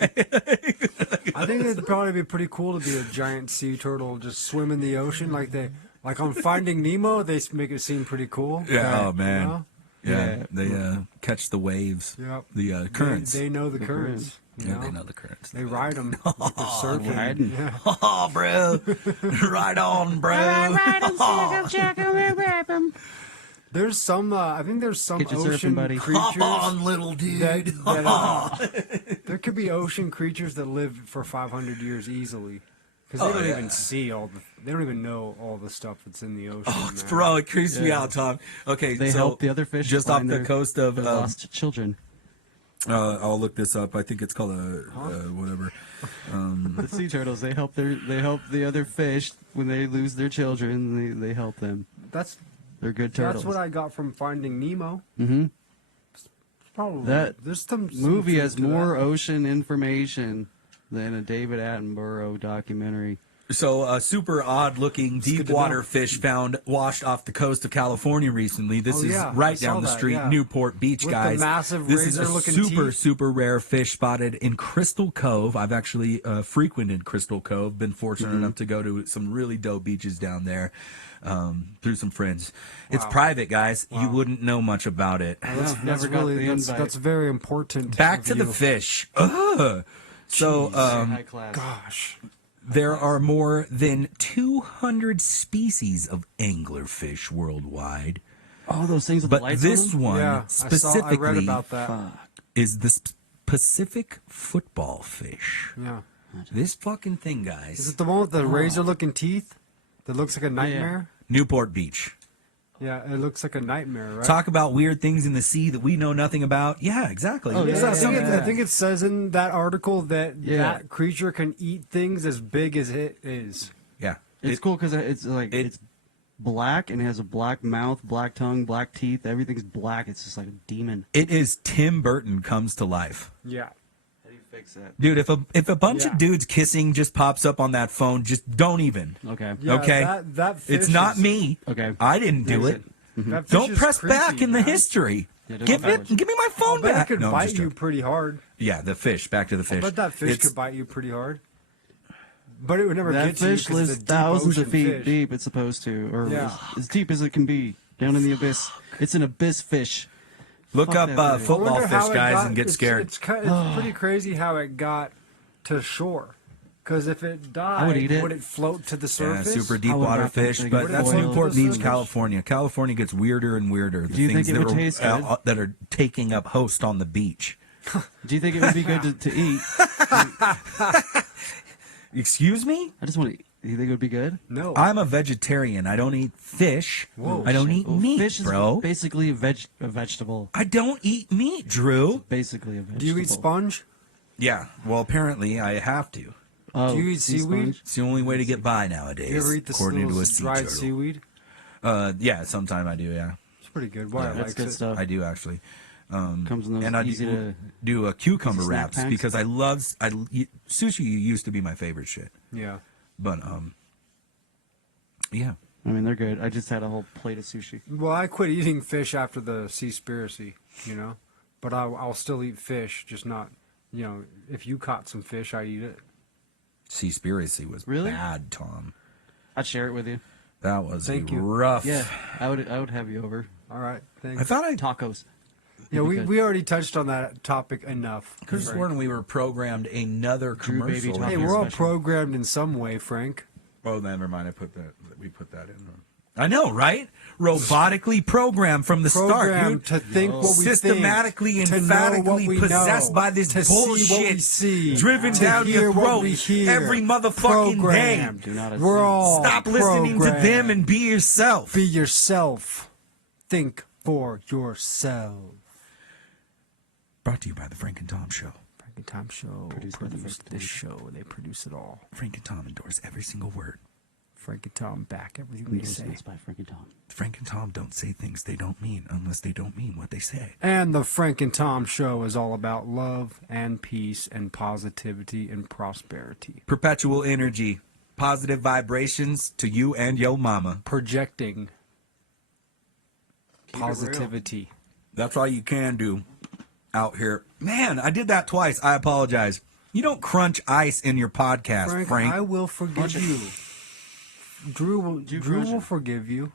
I think it'd probably be pretty cool to be a giant sea turtle just swim in the ocean like on Finding Nemo. They make it seem pretty cool. Yeah, oh man. You know? Yeah, they catch the waves, Yep. the currents. They know the currents. Yeah, they know the currents. They ride them. Like they're surfing. riding. Yeah. Oh, bro. Right on, bro. There's some, I think there's some Get your surfing, ocean buddy. creatures. Hop on, little dude. There could be ocean creatures that live for 500 years easily. Because they Oh, don't yeah. even see they don't even know all the stuff that's in the ocean. Oh, man. bro, it creeps me out, Tom. Okay, They so help the other fish just off find the their- coast of their lost children. I'll look this up. I think it's called whatever. The sea turtles. They help the other fish when they lose their children. They help them. They're good turtles. That's what I got from Finding Nemo. Mm-hmm. Probably. That There's some movie truth has to more that. ocean information than a David Attenborough documentary. So a super odd-looking good deep to water know. fish found washed off the coast of California recently. This Oh, is yeah, I right saw down the that, street, yeah. Newport Beach, With the guys. massive This is a razor-looking super, teeth. super rare fish spotted in Crystal Cove. I've actually frequented Crystal Cove. Been fortunate enough to go to some really dope beaches down there through some friends. It's private, guys. You wouldn't know much about it. That's, Never that's got really the invite. that's very important. Back of to the you. fish. Ugh. So, High class. Gosh. there are more than 200 species of anglerfish worldwide. Oh, those things with the But lights this on them? one Yeah, I read specifically about that. is the Pacific football fish. Yeah. This fucking thing, Is guys. it the one with the razor-looking teeth that looks like a nightmare? Newport Beach. Yeah, it looks like a nightmare, right? Talk about weird things in the sea that we know nothing about. Yeah, exactly. Oh, Is yeah, that I think it says in that article that Yeah. that creature can eat things as big as it is. Yeah. It's cool because it's like it's black and it has a black mouth, black tongue, black teeth. Everything's black. It's just like a demon. It is Tim Burton comes to life. Yeah. How do you fix that? Dude, if a bunch Yeah. of dudes kissing just pops up on that phone, just don't even. Okay. Yeah, Okay? that fish It's not is- me. Okay. I didn't do it. that fish Don't is press creepy, back in the man. history. Yeah, don't give go me my I phone bet it back. could No, I'm bite just you joking. pretty hard. Yeah, the fish. Back to the fish. I bet that fish It's- could bite you pretty hard. But it would never That get to you fish 'cause lives it's a deep thousands of ocean feet fish. deep. It's supposed to, or Yeah. as deep as it can be, down in the abyss. It's an abyss fish. Look Fuck up that thing. I football wonder fish, how it guys, got- and get it's- scared. It's pretty crazy how it got to shore. Because if it died, would eat it. would it float to the Yeah, surface? super deep I would water wrap that fish, thing but in that's foil. Newport To the Beach, surface? California. California gets weirder and weirder. The Do you think things it that would are taste good? that are taking up host on the beach. Do you think it would be good to eat? Excuse me? I just want to. Do you think it would be good? No. I'm a vegetarian. I don't eat fish. Whoa. I don't eat Well, meat, fish is bro. basically a vegetable. I don't eat meat, Drew. Basically a vegetable. Do you eat sponge? Yeah. Well, apparently I have to. Oh, Do you eat sea seaweed? sponge? It's the only way to get by nowadays. You ever eat the according to little a sea dried turtle. seaweed? Yeah, sometime I do. Yeah, It's pretty good. Why Yeah, I That's likes good it. stuff. I do actually. Comes in those and I easy do, to. cucumber easy snack wraps packs? because I love sushi. Used to be my favorite shit, Yeah. but yeah. I mean, they're good. I just had a whole plate of sushi. Well, I quit eating fish after the Seaspiracy, you know? But I'll still eat fish, just not, you know, if you caught some fish, I eat it. Seaspiracy was Really? bad, Tom. I'd share it with you. That was Thank you. rough. Yeah, I would have you over. All right. Thanks. I thought I Tacos. Yeah, It'd be good. we already touched on that topic enough. could have Frank. sworn we were programmed another Drew Baby commercial. talking Hey, we're all special. programmed in some way, Frank. Oh, never mind. We put that in. I know, right? Robotically programmed from the start, Programmed dude. to think what we Systematically, think, to know emphatically what we possessed know, by this to bullshit, see what we see, driven to down hear your what throat we hear. every motherfucking Programmed. Do not We're assume. all day. Stop listening to them programmed. and be yourself. Be yourself. Think for yourself. Brought to you by the Frank and Tom Show. Frank and Tom Show Produced by the produced Frank and this show. They produce it all. Frank and Tom endorse every single word. Frank and Tom back everything we say. Endorsements by Frank and Tom. Frank and Tom don't say things they don't mean unless they don't mean what they say. And the Frank and Tom Show is all about love and peace and positivity and prosperity. Perpetual energy, positive vibrations to you and yo mama. Projecting Keep it real. positivity. That's all you can do out here. Man, I did that twice. I apologize. You don't crunch ice in your podcast, Frank. I will forgive you. Drew will, You Drew crunch will it. forgive you.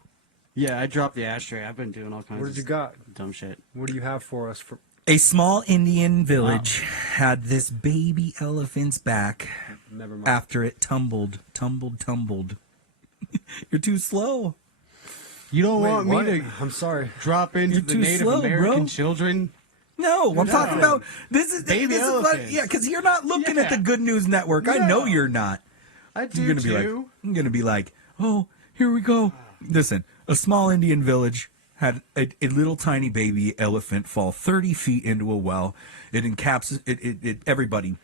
Yeah, I dropped the ashtray. I've been doing all kinds What of did you got? dumb shit. What do you have for us? A small Indian village had this baby elephant's back Never mind. after it tumbled. You're too slow. You don't Wait, want what? me to I'm sorry. drop into You're the too Native slow, American bro. children? No, I'm talking about this is Baby this is what, elephants. yeah, because you're not looking at Yeah. the Good News Network. I know you're not. I do You're gonna be like, too. I'm gonna be like, oh, here we go. Listen, a small Indian village had a little tiny baby elephant fall 30 feet into a well. It everybody,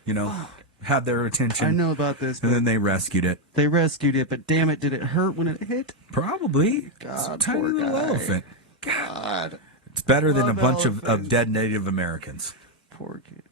had their attention. I know about this, And but then they rescued it. they rescued it, but damn it, did it hurt when it hit? Probably. It's a God, tiny poor little guy. elephant. God, It's better than a Love bunch of elephants. dead Native Americans. poor kid.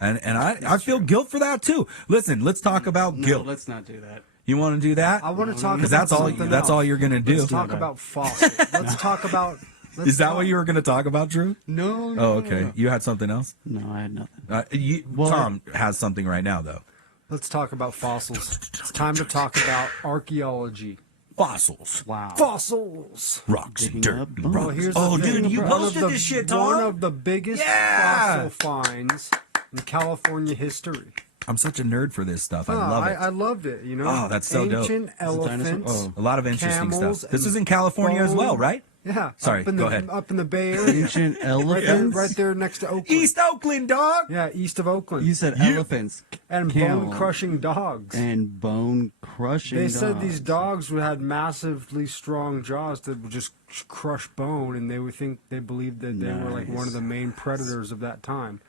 And I feel guilt for that too. Listen, let's talk about No, guilt. let's not do that. You want to do that? I want to talk Because about that's all. something That's else. all you're gonna do. Let's talk about fossils. Let's talk about. Let's Is that talk- what you were gonna talk about, Drew? No. Oh, okay. You had something else. No, I had nothing. Tom has something right now, though. Let's talk about fossils. It's time to talk about archaeology. Fossils, Wow. Fossils. rocks, Digging dirt, up and bones. rocks. Well, here's Oh, the thing. dude, you One of posted the- this shit, Tom. One of the biggest Yeah. fossil finds in California history. I'm such a nerd for this stuff. I Oh, love it. I loved it. Oh, that's so dope. Ancient dinosaur? elephants. Oh. A lot of interesting camels stuff. This and is in California as well, bone- right? Yeah. Sorry, up in go the, ahead. Up in the Bay Area. Ancient Right there, elephants? right there next to Oakland. East Oakland, dog. Yeah, east of Oakland. You said elephants. And camel, bone-crushing dogs. And bone-crushing They dogs. said these dogs had massively strong jaws that would just crush bone, and they believed that they were like one of the main predators of that time.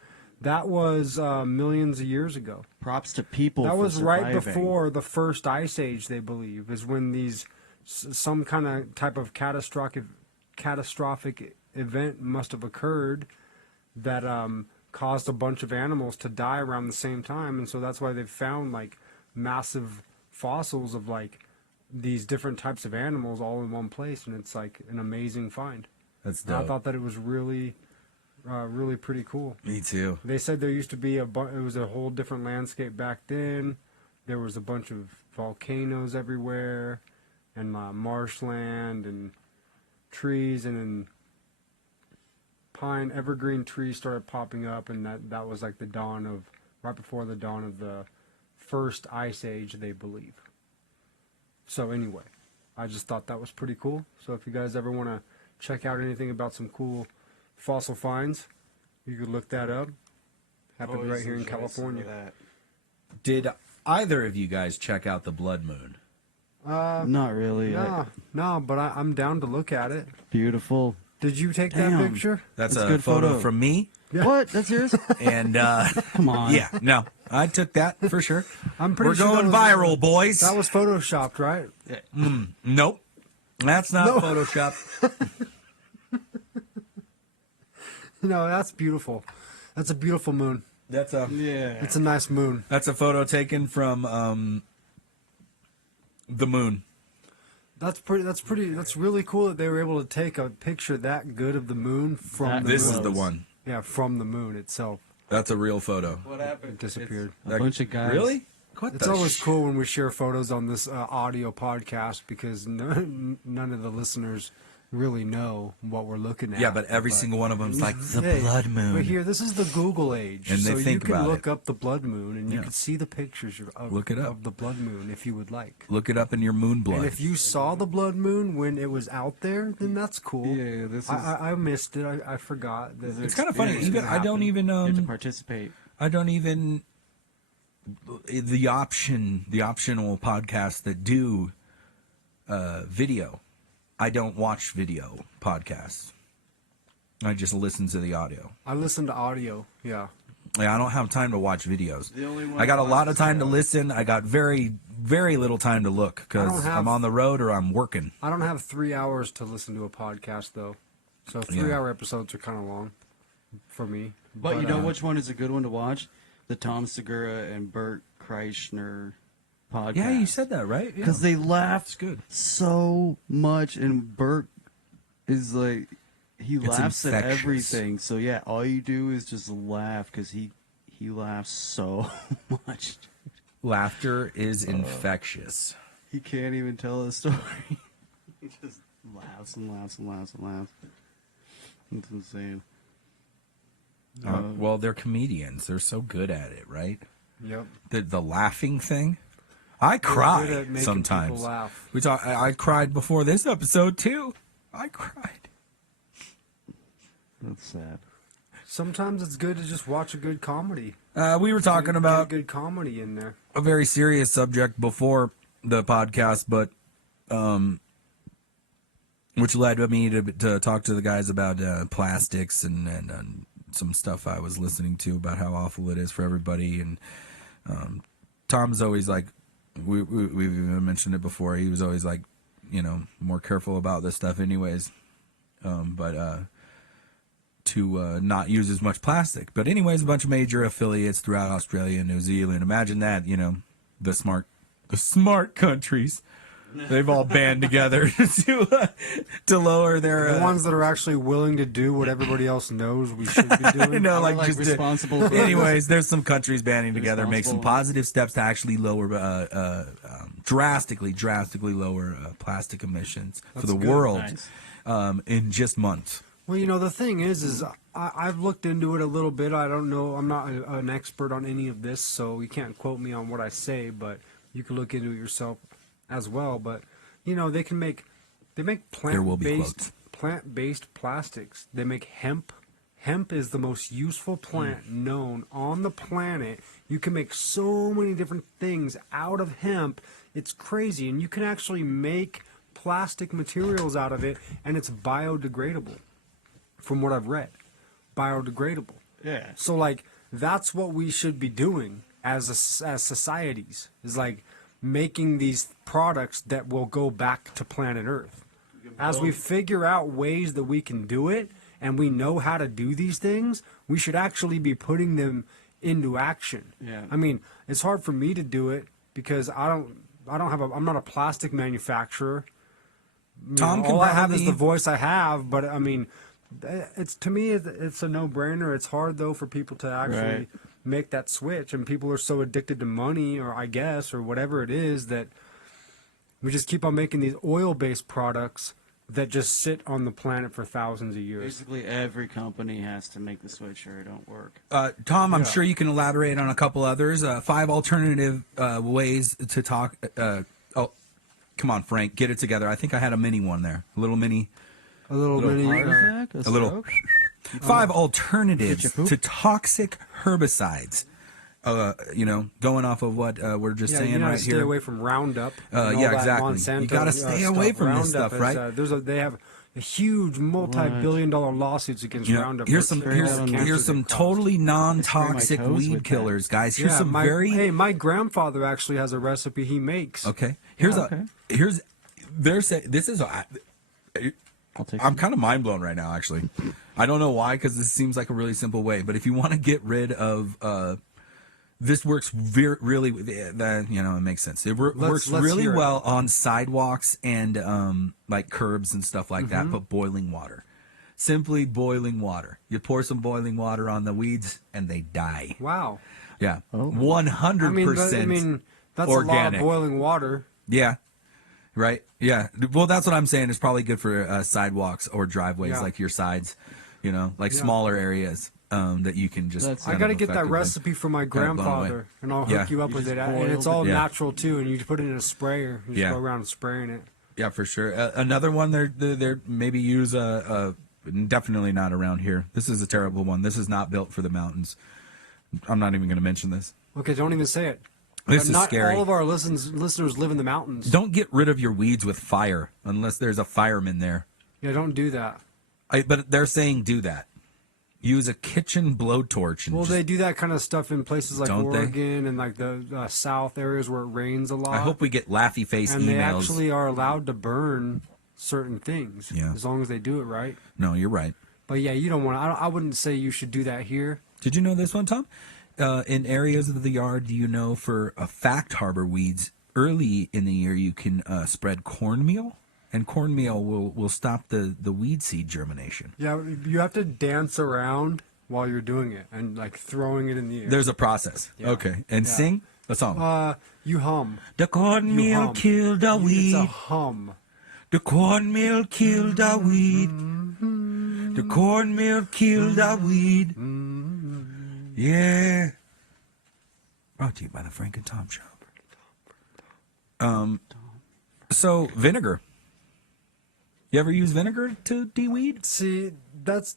That was millions of years ago. Props to people. That for was right surviving. before the first ice age. They believe is when some kind of type of catastrophic event must have occurred that caused a bunch of animals to die around the same time, and so that's why they've found like massive fossils of like these different types of animals all in one place, and it's like an amazing find. That's And I dope. thought that it was really pretty cool. Me too. They said there used to be it was a whole different landscape back then. There was a bunch of volcanoes everywhere, and marshland and trees, and then pine evergreen trees started popping up, and that was like right before the dawn of the first ice age, they believe. So anyway, I just thought that was pretty cool. So if you guys ever want to check out anything about some cool fossil finds, you could look that up. Happened right here in California. Did either of you guys check out the blood moon? Not really. No, but I'm down to look at it. Beautiful. Did you take Damn. that picture? That's That's a a good photo photo. from me. Yeah. What? That's yours? And Come on. yeah, no, I took that for sure. I'm pretty We're sure going that viral, boys. That was photoshopped, right? Nope, that's not No. Photoshop. No, that's beautiful. That's a beautiful moon. That's a It's a nice moon. That's a photo taken from the moon. That's really cool that they were able to take a picture that good of the moon from the This moon. is the one. Yeah, from the moon itself. That's a real photo. What happened? It disappeared. A bunch of guys. Really? What It's the always cool when we share photos on this audio podcast because none of the listeners really know what we're looking at. Yeah, but every single one of them's like the Hey, blood moon. But here, this is the Google age, And they so you think can about look it. up the blood moon, and you Yeah. can see the pictures of, Look it up. of the blood moon if you would like. Look it up in your moon blood. And if you saw the blood moon when it was out there, then that's cool. Yeah, this is. I missed it. I forgot. That it's kind of funny. experience Even can I don't happen. even you have to participate. I don't even the optional podcasts that do video. I don't watch video podcasts. I just listen to the audio. I listen to audio. Yeah. Yeah, I don't have time to watch videos. The only one I got a I lot watch of time to listen. I got very, very little time to look I don't because have- I'm on the road or I'm working. I don't have 3 hours to listen to a podcast though, so Yeah. 3-hour episodes are kind of long for me. But you know which one is a good one to watch? The Tom Segura and Bert Kreischer podcast. Yeah, you said that, right? Yeah. Because they laugh It's good. so much, and Bert is like, he laughs at infectious. everything. So yeah, all you do is just laugh because he laughs so much. Laughter is infectious. He can't even tell a story. He just laughs and laughs and laughs and laughs. It's insane. Well, they're comedians. They're so good at it, right? Yep. The laughing thing. I good cry at making sometimes. people laugh. I cried before this episode too. I cried. That's sad. Sometimes it's good to just watch a good comedy. We were talking Get a about good comedy in there. a very serious subject before the podcast, but which led me to talk to the guys about plastics and some stuff I was listening to about how awful it is for everybody. And Tom's always like, we've even mentioned it before. He was always like, more careful about this stuff, anyways. But to not use as much plastic. But anyways, a bunch of major affiliates throughout Australia and New Zealand. Imagine that, the smart countries. They've all band together to lower their The ones that are actually willing to do what everybody else knows we should be doing. I know, Like just responsible for anyways, there's some countries banding together, make some Responsible. positive steps to actually lower, drastically lower plastic emissions for the world Nice. in just months. Well, the thing is I've looked into it a little bit. I don't know. I'm not an expert on any of this, so you can't quote me on what I say, but you can look into it yourself as well. But, they make There will be plant-based plant-based plastics. They make hemp. Hemp is the most useful plant known on the planet. You can make so many different things out of hemp. It's crazy. And you can actually make plastic materials out of it, and it's biodegradable, from what I've read. Biodegradable. Yeah. So, like, that's what we should be doing as societies, is, like, making these products that will go back to planet Earth. As we figure out ways that we can do it, and we know how to do these things, we should actually be putting them into action. Yeah. I mean, it's hard for me to do it because I'm not a plastic manufacturer. Tom can all I have is probably- the voice I have, but I mean, it's to me it's a no-brainer. It's hard though for people to actually make that switch, and people are so addicted to money, or I guess, or whatever it is, that we just keep on making these oil-based products that just sit on the planet for thousands of years. Basically, every company has to make the switch or it don't work. Tom, I'm Yeah. sure you can elaborate on a couple others. 5 alternative ways to talk. Oh, come on, Frank, get it together. I think I had a mini one there. A little mini. A little mini. Heart attack? A little. 5 alternatives poop? to toxic herbicides. Going off of what we're just Yeah, saying you gotta right stay here. away from Roundup. and all yeah, that exactly. Monsanto, You gotta stay away from this Roundup stuff, right? They have a huge multi-billion-dollar lawsuits against Roundup. Here's for some all the cancer here's some they cause. totally non-toxic toes weed with that. killers, guys. Here's Yeah, some Hey, my grandfather actually has a recipe he makes. Okay. This is I'll take I'm kind of mind blown right now, actually. I don't know why, because this seems like a really simple way. But if you want to get rid of, this works really, it makes sense. It works let's really hear it. well on sidewalks and like curbs and stuff like that. But boiling water, simply boiling water. You pour some boiling water on the weeds, and they die. Wow. Yeah, Oh. 100%. I mean, that's organic. a lot of boiling water. Yeah. Right. Yeah. Well, that's what I'm saying. It's probably good for sidewalks or driveways, Yeah. like your sides, like Yeah. smaller areas that you can just. That's- I kind got to of get that effectively recipe from my kind of blow away. grandfather, and I'll Yeah. hook you up You with just it. And boil it's it. all Yeah. natural too, and you just put it in a sprayer. You just Yeah. go around spraying it. Yeah, for sure. Another one they're maybe use definitely not around here. This is a terrible one. This is not built for the mountains. I'm not even going to mention this. Okay, don't even say it. This But is not scary. all of our listeners live in the mountains. Don't get rid of your weeds with fire unless there's a fireman there. Yeah, don't do that. But they're saying do that. Use a kitchen blowtorch. And Well, just, they do that kind of stuff in places like Don't they? Oregon and like the south areas where it rains a lot. I hope we get laughy face and emails. they actually are allowed to burn certain things, Yeah. as long as they do it right. No, you're right. But yeah, you don't want to. I wouldn't say you should do that here. Did you know this one, Tom? In areas of the yard, do you know for fact harbor weeds, early in the year you can spread cornmeal, and cornmeal will stop the weed seed germination. Yeah, you have to dance around while you're doing it and like throwing it in the air. There's a process. Yeah. Okay, and Yeah. sing a song. You hum. The You cornmeal hum. killed the It's weed. a hum. The cornmeal killed the weed. Mm-hmm. The cornmeal killed the weed. Yeah. Brought to you by the Frank and Tom Show. So vinegar. You ever use vinegar to de-weed? See, that's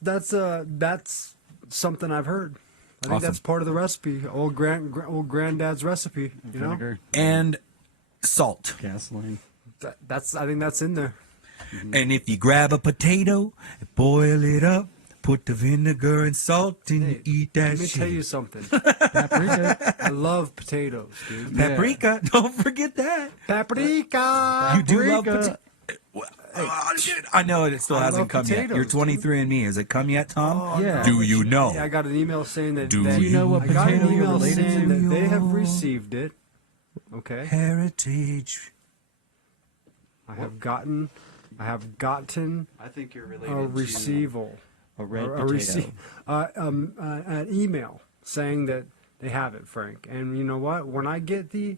something I've heard. I think Awesome. that's part of the recipe. Old granddad's recipe. You know, Vinegar, And salt. gasoline. I think that's in there. And if you grab a potato, boil it up, put the vinegar and salt, and you eat that Let me shit. tell you something. Paprika. I love potatoes, dude. Paprika, don't forget that. Paprika. You do love Paprika. I know it still I hasn't love come yet. You're potatoes, 23 and me. Has it come yet, Tom? Oh, Yeah. Do you know? Yeah, I got an email saying that. Do that you know what I got an potato you're email related saying to? that they have received it. Okay. Heritage. I have gotten I think you're related a receival. to a red or potato. an email saying that they have it, Frank. And you know what? When I get the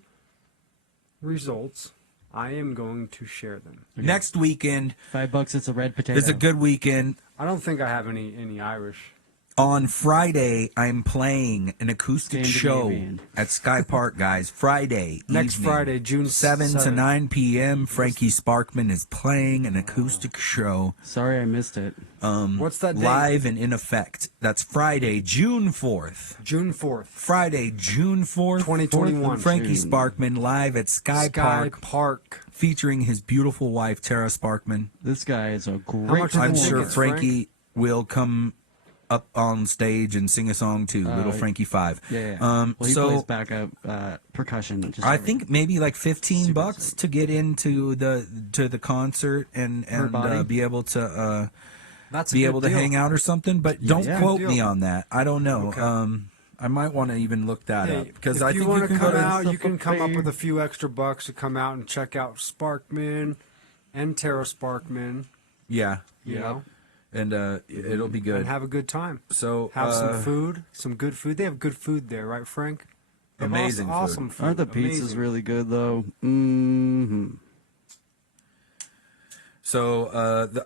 results, I am going to share them. Next weekend $5, it's a red potato. is a good weekend. I don't think I have any Irish. On Friday, I'm playing an acoustic show Scandinavian. at Sky Park, guys. Friday Next evening, Friday, June 7 to 7th. 9 p.m. Frankie Sparkman is playing an acoustic show. Sorry I missed it. What's that date? Live and in effect. That's Friday, June 4th. June 4th. Friday, June 4th. 2021. Frankie June. Sparkman live at Sky Park, featuring his beautiful wife, Tara Sparkman. This guy is a much great are the I'm performer. sure tickets, Frankie will come up on stage and sing a song too, Little Frankie 5. Yeah. Well, Well, he so plays backup percussion. Just I think maybe like $15 sick. to get into the concert and body? be able to That's a be good able to deal. hang out or something. But don't yeah. quote Good me deal. on that. I don't know. Okay. I might want to even look that Hey, up because if I you think want you to can go come to. out, you can come up with a few extra bucks to come out and check out Sparkman and Tara Sparkman. Yeah, You know, and it'll be good. and have a good time. So Have some food, some good food. They have good food there, right, Frank? They have Amazing awesome food. Aren't the pizzas Amazing. really good though? Mm-hmm. So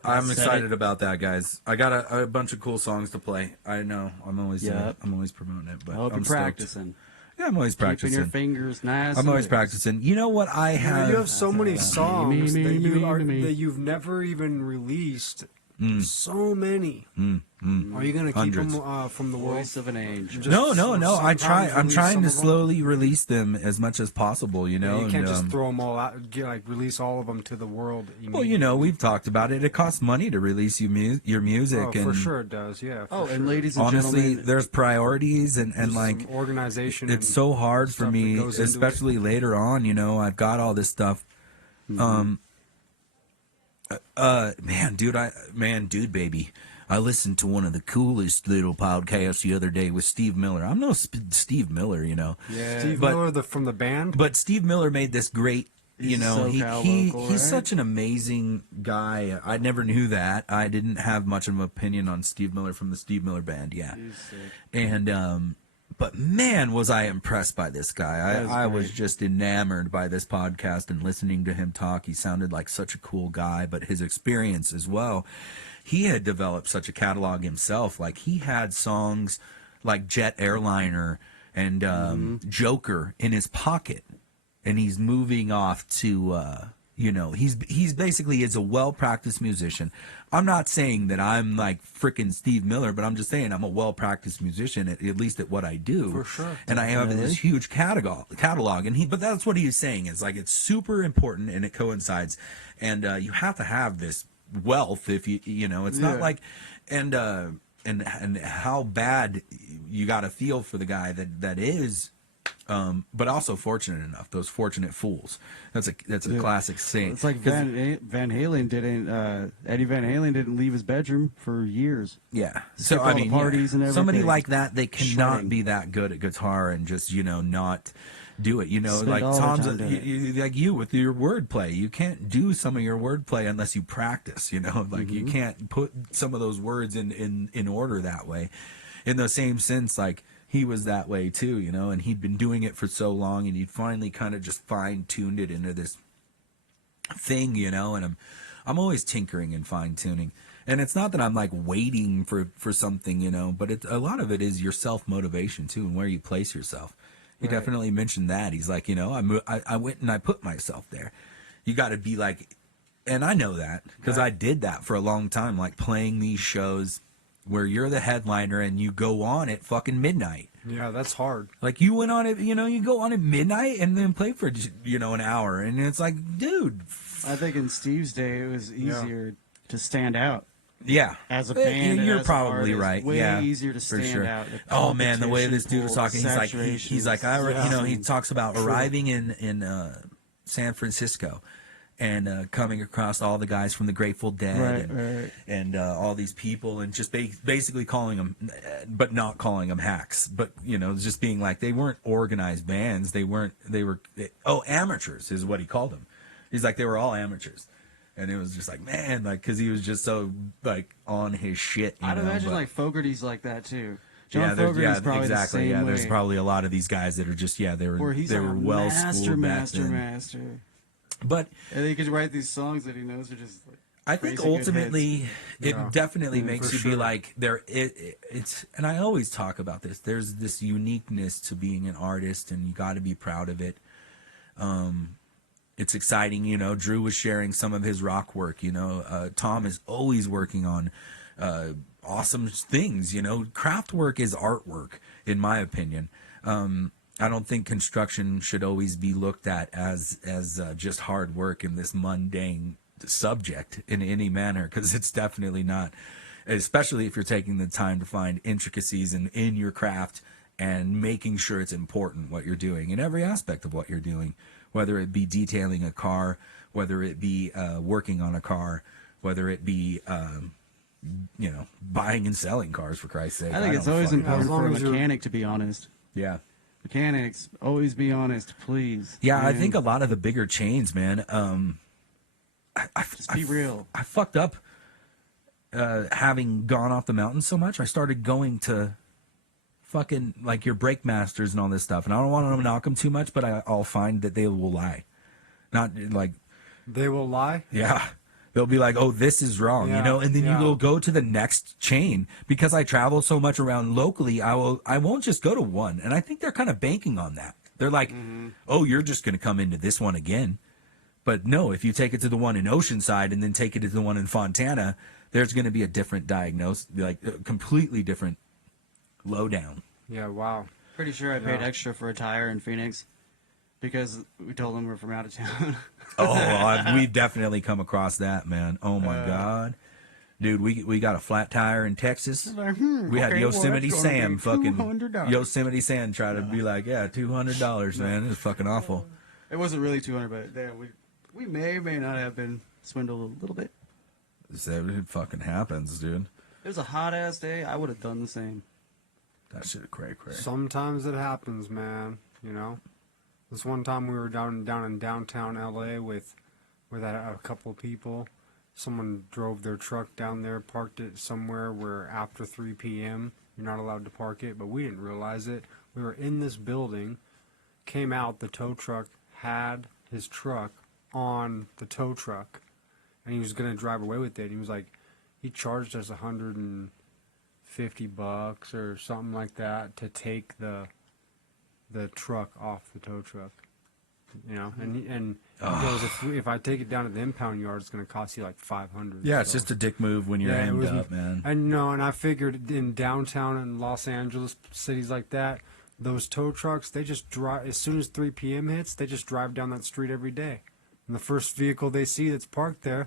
I'm said excited it. about that, guys. I got a bunch of cool songs to play. I know I'm always Yep. I'm always promoting it, but I hope I'm you're stoked. practicing. Yeah, I'm always Keeping practicing. your fingers nice. I'm and always loose. practicing. You know what I You know, have? you have so many songs me, that me, you me, are me. that you've never even released. So many. Are you gonna keep Hundreds. them from the world? Voice of an angel. Just No. I sometimes try. I'm release trying some to of them? slowly release them as much as possible. You know, You can't and, just throw them all out. Release all of them to the world. well, you know, we've talked about it. It costs money to release your music, Oh, and for sure it does. Yeah. Oh, for and sure. ladies and honestly, gentlemen, there's priorities and There's like some organization. it's and so hard for stuff that me, goes into it. especially later on. You know, I've got all this stuff. Dude, baby. I listened to one of the coolest little podcasts the other day with Steve Miller. I'm no Steve Miller, you know. Yeah. Steve but, Miller, from the band. But Steve Miller made this great. You He's know, a he's SoCal local, right? such an amazing guy. I never knew that. I didn't have much of an opinion on Steve Miller from the Steve Miller Band. Yeah, He's sick. and but man, was I impressed by this guy. That was I was great. just enamored by this podcast and listening to him talk. He sounded like such a cool guy, but his experience as well. He had developed such a catalog himself. Like he had songs like Jet Airliner and Joker in his pocket, and he's moving off to he's basically is a well-practiced musician. I'm not saying that I'm like freaking Steve Miller, but I'm just saying I'm a well-practiced musician at least at what I do. For sure. And I have this huge catalog, and but that's what he is saying is like it's super important and it coincides, and you have to have this wealth if you know it's not like and how bad you got to feel for the guy that is. But also fortunate enough, those fortunate fools. That's a classic saying. It's like Van Halen didn't. Eddie Van Halen didn't leave his bedroom for years. Yeah. Skip all the parties and everything. Somebody like that, they cannot Shredding. be that good at guitar and just not do it. Spend Like all their Tom's time doing like you with your wordplay. You can't do some of your wordplay unless you practice. Like Mm-hmm. you can't put some of those words in order that way. In the same sense, like he was that way too, and he'd been doing it for so long, and he'd finally kind of just fine-tuned it into this thing, and I'm always tinkering and fine-tuning. And it's not that I'm like waiting for something, but a lot of it is your self-motivation too, and where you place yourself. He definitely mentioned that. He's like, I went and I put myself there. You got to be like, and I know that because I did that for a long time, like playing these shows where you're the headliner and you go on at fucking midnight. Yeah, that's hard. Like you went on it, you go on at midnight and then play for, an hour. And it's like, dude. I think in Steve's day it was easier to stand out. Yeah. As a band, you're as probably an artist, right. Way yeah, easier to for stand sure. out. Oh man, the way this dude was talking, he's like, saturation he's like, was- he talks about arriving in San Francisco and coming across all the guys from the Grateful Dead and all these people and just basically calling them, but not calling them hacks, but just being like they weren't organized bands. They were amateurs is what he called them. He's like they were all amateurs. And it was just like, man, like, because he was just so, like, on his shit. I'd imagine, like, Fogerty's like that, too. John yeah, Fogerty's probably exactly. the same There's way. probably a lot of these guys that are just, they were well schooled back then. master. But and he could write these songs that he knows are just like, I think crazy good ultimately it Yeah. definitely Mm, makes for you be sure. like it's and I always talk about this. There's this uniqueness to being an artist, and you got to be proud of it. It's exciting, you know. Drew was sharing some of his rock work, you know. Tom is always working on awesome things, you know. Craft work is artwork, in my opinion. I don't think construction should always be looked at as just hard work in this mundane subject in any manner, because it's definitely not, especially if you're taking the time to find intricacies in your craft and making sure it's important what you're doing in every aspect of what you're doing, whether it be detailing a car, whether it be working on a car, whether it be you know, buying and selling cars, for Christ's sake. I think it's don't always fucking important know. for a mechanic to be honest. Yeah. Mechanics, always be honest, please. Yeah, I Man, think a lot of the bigger chains, man. just be real. I fucked up having gone off the mountain so much. I started going to fucking like your brake masters and all this stuff, and I don't want to knock them too much, but I'll find that they will lie. Not like They will lie. yeah. They'll be like, "Oh, this is wrong," you Yeah, know, and then yeah. you will go to the next chain. Because I travel so much around locally, I won't just go to one, and I think they're kind of banking on that. They're like, "Oh, you're just going to come into this one again," but no, if you take it to the one in Oceanside and then take it to the one in Fontana, there's going to be a different diagnosis, like a completely different lowdown. Yeah. Wow. Pretty sure I paid extra for a tire in Phoenix because we told them we're from out of town. We've definitely come across that, man. Oh my God. Dude, we got a flat tire in Texas. We had okay, well, Yosemite that's gonna Sam be fucking $200. Yosemite Sam try to be like, yeah, $200, man. It was fucking awful. It wasn't really 200, but damn, we may or may not have been swindled a little bit. It fucking happens, dude. It was a hot ass day. I would have done the same. That shit cray. Sometimes it happens, man. You know, this one time we were down in downtown LA with a couple of people. Someone drove their truck down there, parked it somewhere where after 3 p.m. you're not allowed to park it, but we didn't realize it. We were in this building, came out, the tow truck had his truck on the tow truck, and he was gonna drive away with it. He was like, he charged us $150 or something like that to take the truck off the tow truck. You know, and he goes, if I take it down to the impound yard, it's going to cost you like $500. Yeah, it's just a dick move when you're it aimed was- up, man. And no, and I figured in downtown and Los Angeles, cities like that, those tow trucks, they just drive, as soon as 3 p.m. hits, they just drive down that street every day. And the first vehicle they see that's parked there,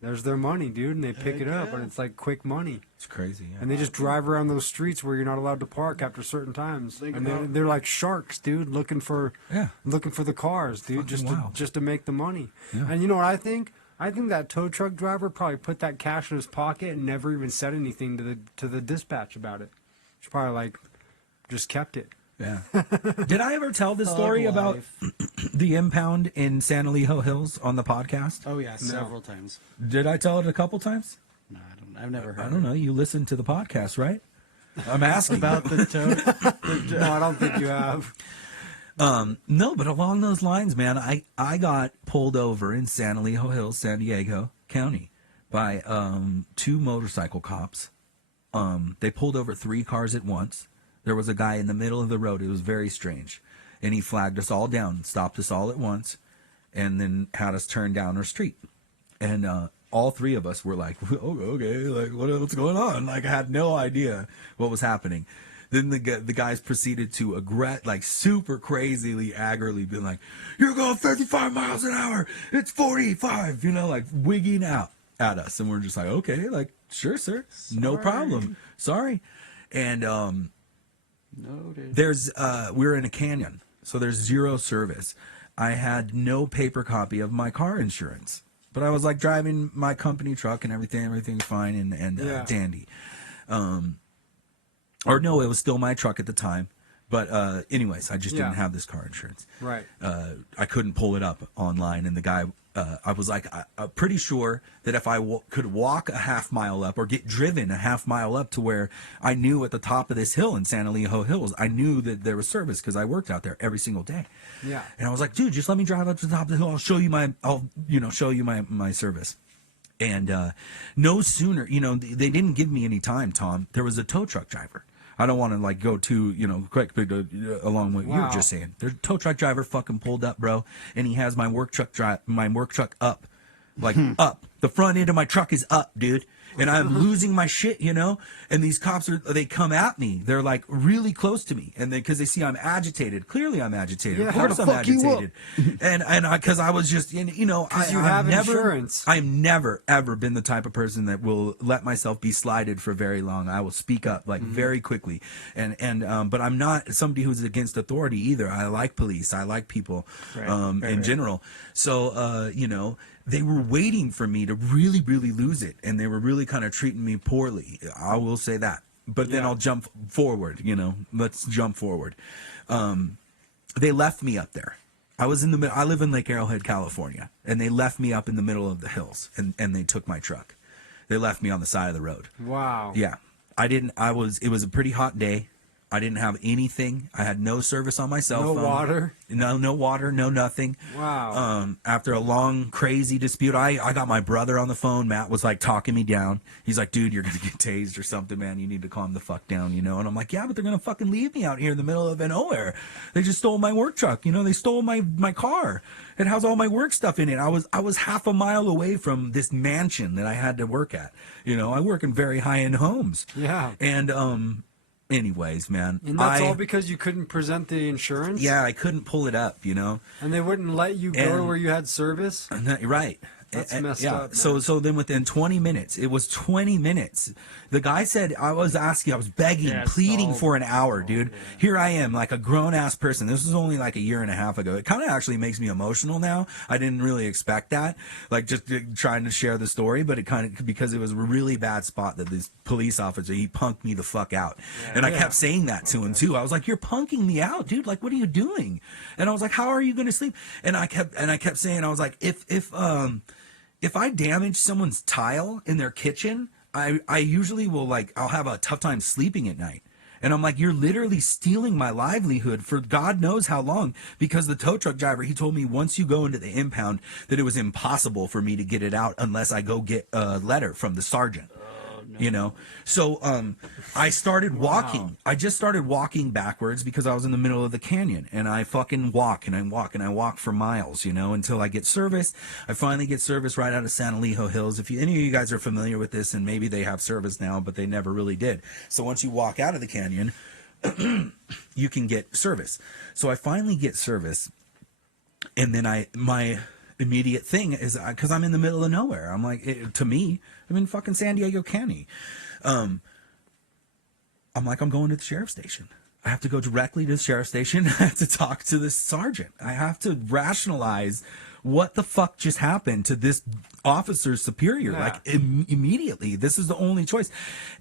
there's their money, dude, and they pick it up, and it's like quick money. It's crazy, yeah. And they just drive around those streets where you're not allowed to park after certain times. And they're like sharks, dude, looking for the cars, dude, Fucking just to make the money. Yeah. And you know what I think? I think that tow truck driver probably put that cash in his pocket and never even said anything to the dispatch about it. He's probably like just kept it. Yeah. Did I ever tell the story about the impound in San Elijo Hills on the podcast? Oh yeah, several times. Did I tell it a couple times? No, I've never heard. I don't know. You listened to the podcast, right? I'm asking about the tow. No, I don't think you have. No, but along those lines, man, I got pulled over in San Elijo Hills, San Diego County, by 2 motorcycle cops. They pulled over 3 cars at once. There was a guy in the middle of the road. It was very strange. And he flagged us all down, stopped us all at once, and then had us turn down our street. And all 3 of us were like, oh, okay, like what's going on? Like I had no idea what was happening. Then the guys proceeded to super crazily, angrily be like, you're going 55 miles an hour. It's 45, you know, like wigging out at us. And we're just like, okay, like, sure, sir. No problem. Sorry. And there's we're in a canyon, so there's 0 service. I had no paper copy of my car insurance, but I was like driving my company truck and everything's fine and dandy. Or no, it was still my truck at the time. But anyways, I just didn't have this car insurance. Right. I couldn't pull it up online, and the guy, I was like, I'm pretty sure that if I could walk a half mile up or get driven a half mile up to where I knew at the top of this hill in San Elijo Hills, I knew that there was service because I worked out there every single day. Yeah. And I was like, dude, just let me drive up to the top of the hill. I'll show you my service. And no sooner, they didn't give me any time, Tom. There was a tow truck driver. I don't want to like go too, quick along what you were just saying. There's a tow truck driver fucking pulled up, bro, and he has my work truck up, like up. The front end of my truck is up, dude. And I'm losing my shit, and these cops they come at me. They're like really close to me, and because they see I'm agitated. Clearly, I'm agitated. Yeah, of course, I'm agitated. And because I was just, have insurance. I've never ever been the type of person that will let myself be slighted for very long. I will speak up like very quickly, but I'm not somebody who's against authority either. I like police. I like people in general. So they were waiting for me to really, really lose it, and they were really kind of treating me poorly. I will say that. But then I'll jump forward, Let's jump forward. They left me up there. I was in the middle. I live in Lake Arrowhead, California, and they left me up in the middle of the hills, and they took my truck. They left me on the side of the road. Wow. Yeah. It was a pretty hot day. I didn't have anything. I had no service on my cell phone. No water? No water, no nothing. Wow. After a long, crazy dispute, I got my brother on the phone. Matt was like talking me down. He's like, dude, you're going to get tased or something, man. You need to calm the fuck down, And I'm like, yeah, but they're going to fucking leave me out here in the middle of nowhere. They just stole my work truck. They stole my car. It has all my work stuff in it. I was half a mile away from this mansion that I had to work at. I work in very high-end homes. Yeah. And, anyways, man. And that's all because you couldn't present the insurance? Yeah, I couldn't pull it up, And they wouldn't let you go to where you had service? Right. That's messed up, So man. then within 20 minutes, it was 20 minutes. The guy said, I was begging, pleading for an hour, dude. Here I am, like a grown-ass person. This was only like a year and a half ago. It kind of actually makes me emotional now. I didn't really expect that, like just trying to share the story, but it kind of, because it was a really bad spot that this police officer, he punked me the fuck out. And I kept saying that to him too. I was like, you're punking me out, dude. Like, what are you doing? And I was like, how are you going to sleep? And I kept saying, I was like, if I damage someone's tile in their kitchen, I usually will I'll have a tough time sleeping at night. And I'm like, you're literally stealing my livelihood for God knows how long, because the tow truck driver, he told me once you go into the impound that it was impossible for me to get it out unless I go get a letter from the sergeant. So I started walking. I just started walking backwards because I was in the middle of the canyon, and I fucking walk and I walk and I walk for miles, until I get service. I finally get service right out of San Elijo Hills. If any of you guys are familiar with this, and maybe they have service now, but they never really did. So once you walk out of the canyon, you can get service. So I finally get service, and then my immediate thing is, because I'm in the middle of nowhere, I'm like, to me, I'm in fucking San Diego County. I'm like, I'm going to the sheriff's station. I have to go directly to the sheriff's station. I have to talk to this sergeant. I have to rationalize what the fuck just happened to this officer's superior. Like immediately, this is the only choice.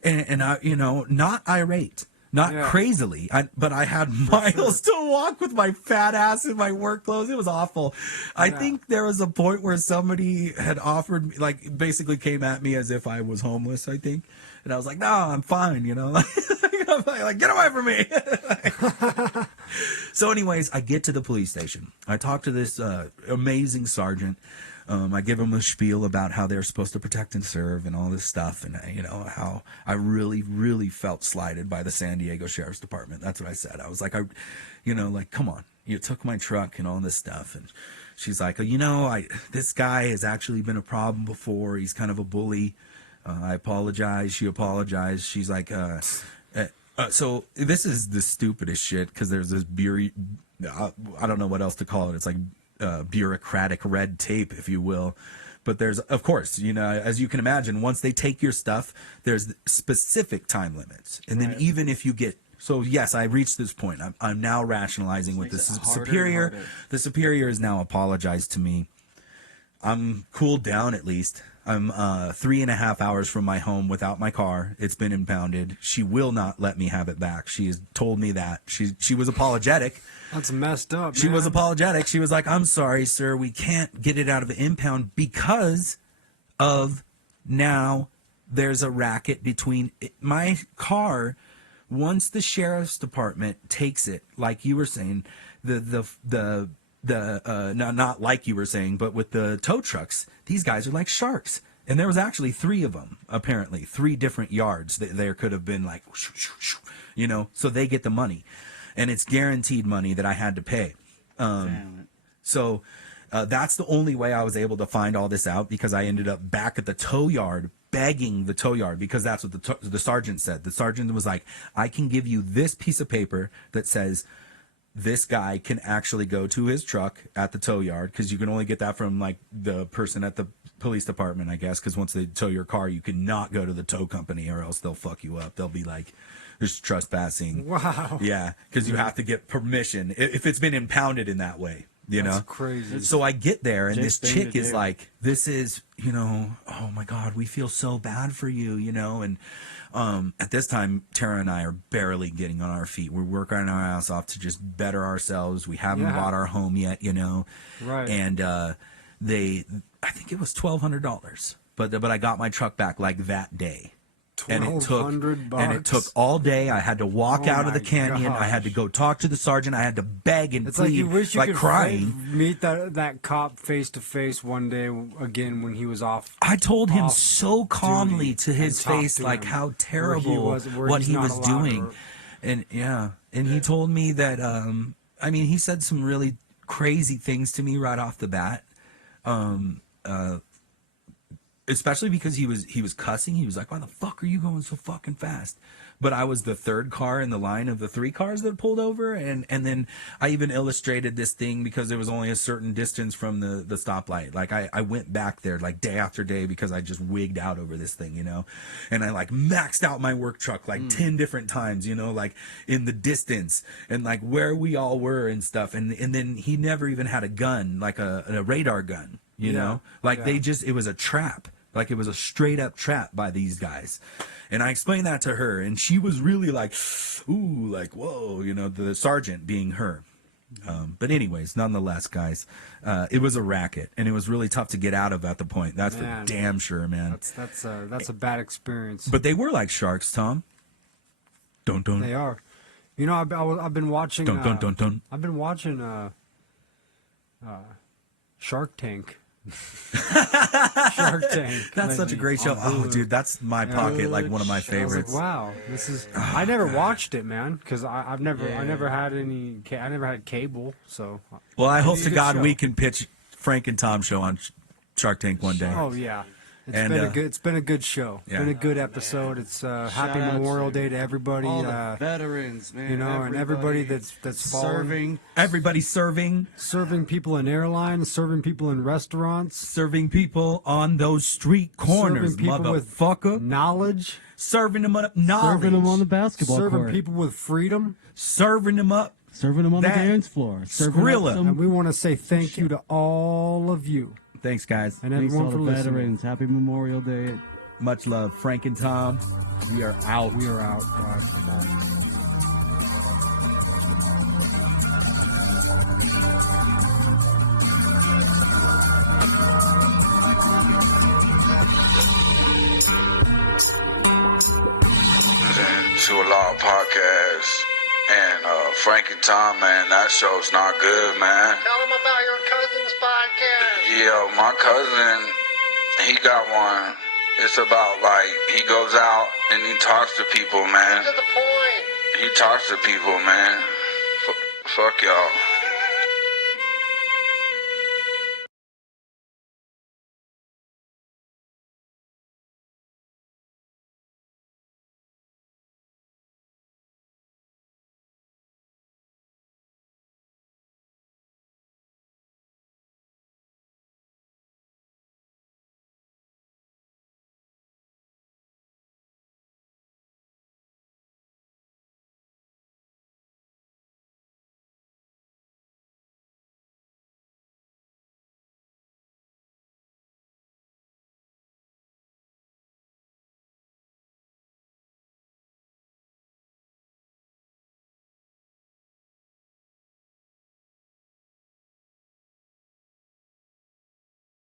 And I, not irate. Not crazily, but I had miles to walk with my fat ass in my work clothes. It was awful. I think there was a point where somebody had offered me, basically came at me as if I was homeless, I think. And I was like, no, I'm fine, like, get away from me. So anyways, I get to the police station. I talk to this amazing sergeant. I give them a spiel about how they're supposed to protect and serve and all this stuff, and how I really, really felt slighted by the San Diego Sheriff's Department. That's what I said. I was like, come on, you took my truck and all this stuff. And she's like, this guy has actually been a problem before. He's kind of a bully. I apologize. She apologized. She's like, so this is the stupidest shit, because there's this I don't know what else to call it. It's like bureaucratic red tape, if you will. But there's, of course, as you can imagine, once they take your stuff, there's specific time limits. And then even if you get, so yes, I reached this point. I'm now rationalizing with the superior. The superior has now apologized to me. I'm cooled down at least. I'm 3.5 hours from my home without my car. It's been impounded. She will not let me have it back. She has told me that. She was apologetic. That's messed up, She was apologetic. She was like, I'm sorry, sir. We can't get it out of the impound because of now there's a racket between my car. Once the sheriff's department takes it, like you were saying, not like you were saying, but with the tow trucks, these guys are like sharks. And there was actually 3 of them, apparently, 3 different yards that there could have been like, you know, so they get the money. And it's guaranteed money that I had to pay. So that's the only way I was able to find all this out, because I ended up back at the tow yard begging the tow yard, because that's what the sergeant said. The sergeant was like, I can give you this piece of paper that says this guy can actually go to his truck at the tow yard, because you can only get that from like the person at the police department, I guess, because once they tow your car, you cannot go to the tow company or else they'll fuck you up. They'll be like, there's trespassing. Wow. Yeah, because you have to get permission if it's been impounded in that way. You know, That's crazy. So I get there, and this Just thing chick to is do. like, "This is, you know, oh my God, we feel so bad for you, you know." And at this time, Tara and I are barely getting on our feet. We're working our ass off to just better ourselves. We haven't bought our home yet, you know. Right. And I think it was $1,200, but I got my truck back like that day. And it took $1,200. all day. I had to walk out of the my canyon. I had to go talk to the sergeant. I had to beg and It's plead, like you wish you like could crying. meet that cop face to face one day again when he was off. I told him off so calmly duty to his and talk face, to like him how terrible where what he's he not was allowed doing, and he told me that. I mean, he said some really crazy things to me right off the bat. Especially because he was cussing. He was like, "Why the fuck are you going so fucking fast?" But I was the 3rd car in the line of the 3 cars that pulled over, and then I even illustrated this thing because there was only a certain distance from the stoplight. Like I went back there like day after day because I just wigged out over this thing, you know, and I like maxed out my work truck like 10 different times, you know, like in the distance and like where we all were and stuff, and then he never even had a gun, like a radar gun. You know, like it was a trap. Like it was a straight up trap by these guys. And I explained that to her, and she was really like, ooh, like, whoa, you know, the sergeant being her. But anyways, nonetheless, guys, it was a racket, and it was really tough to get out of at the point. That's for damn sure, man. That's a bad experience. But they were like sharks, Tom. Don't. They are. You know, I've been watching. Don't. I've been watching Shark Tank. Shark Tank. That's such a great show. Oh, dude, that's my pocket, like one of my favorites. I was like, wow, this is. I never watched it, man, because I never had any. I never had cable, so. Well, I hope to Good God show. we can pitch Frank and Tom show on Shark Tank one day. Oh yeah. It's been a good show. Yeah. Been a good episode. It's happy Shout out Memorial to Day to everybody. all the veterans, man. You know, and everybody that's serving. Everybody serving people in airlines, serving people in restaurants, serving people on those street corners, serving people motherfucker. with knowledge, Serving them up knowledge. Serving them on the basketball serving court. people with freedom, Serving them up. Serving them on that the dance floor. Serving up Skrilla. some and we want to say thank you to all of you Thanks, guys. and thanks to everyone all for the listening. veterans. Happy Memorial Day. Much love. Frank and Tom, we are out. We are out. Bye. To a lot of podcasts. And Frank and Tom, man, that show's not good, man. Tell them about your cousin's podcast. Yeah, my cousin, he got one. It's about, like, he goes out and he talks to people, man. To the point. He talks to people, man. Fuck y'all.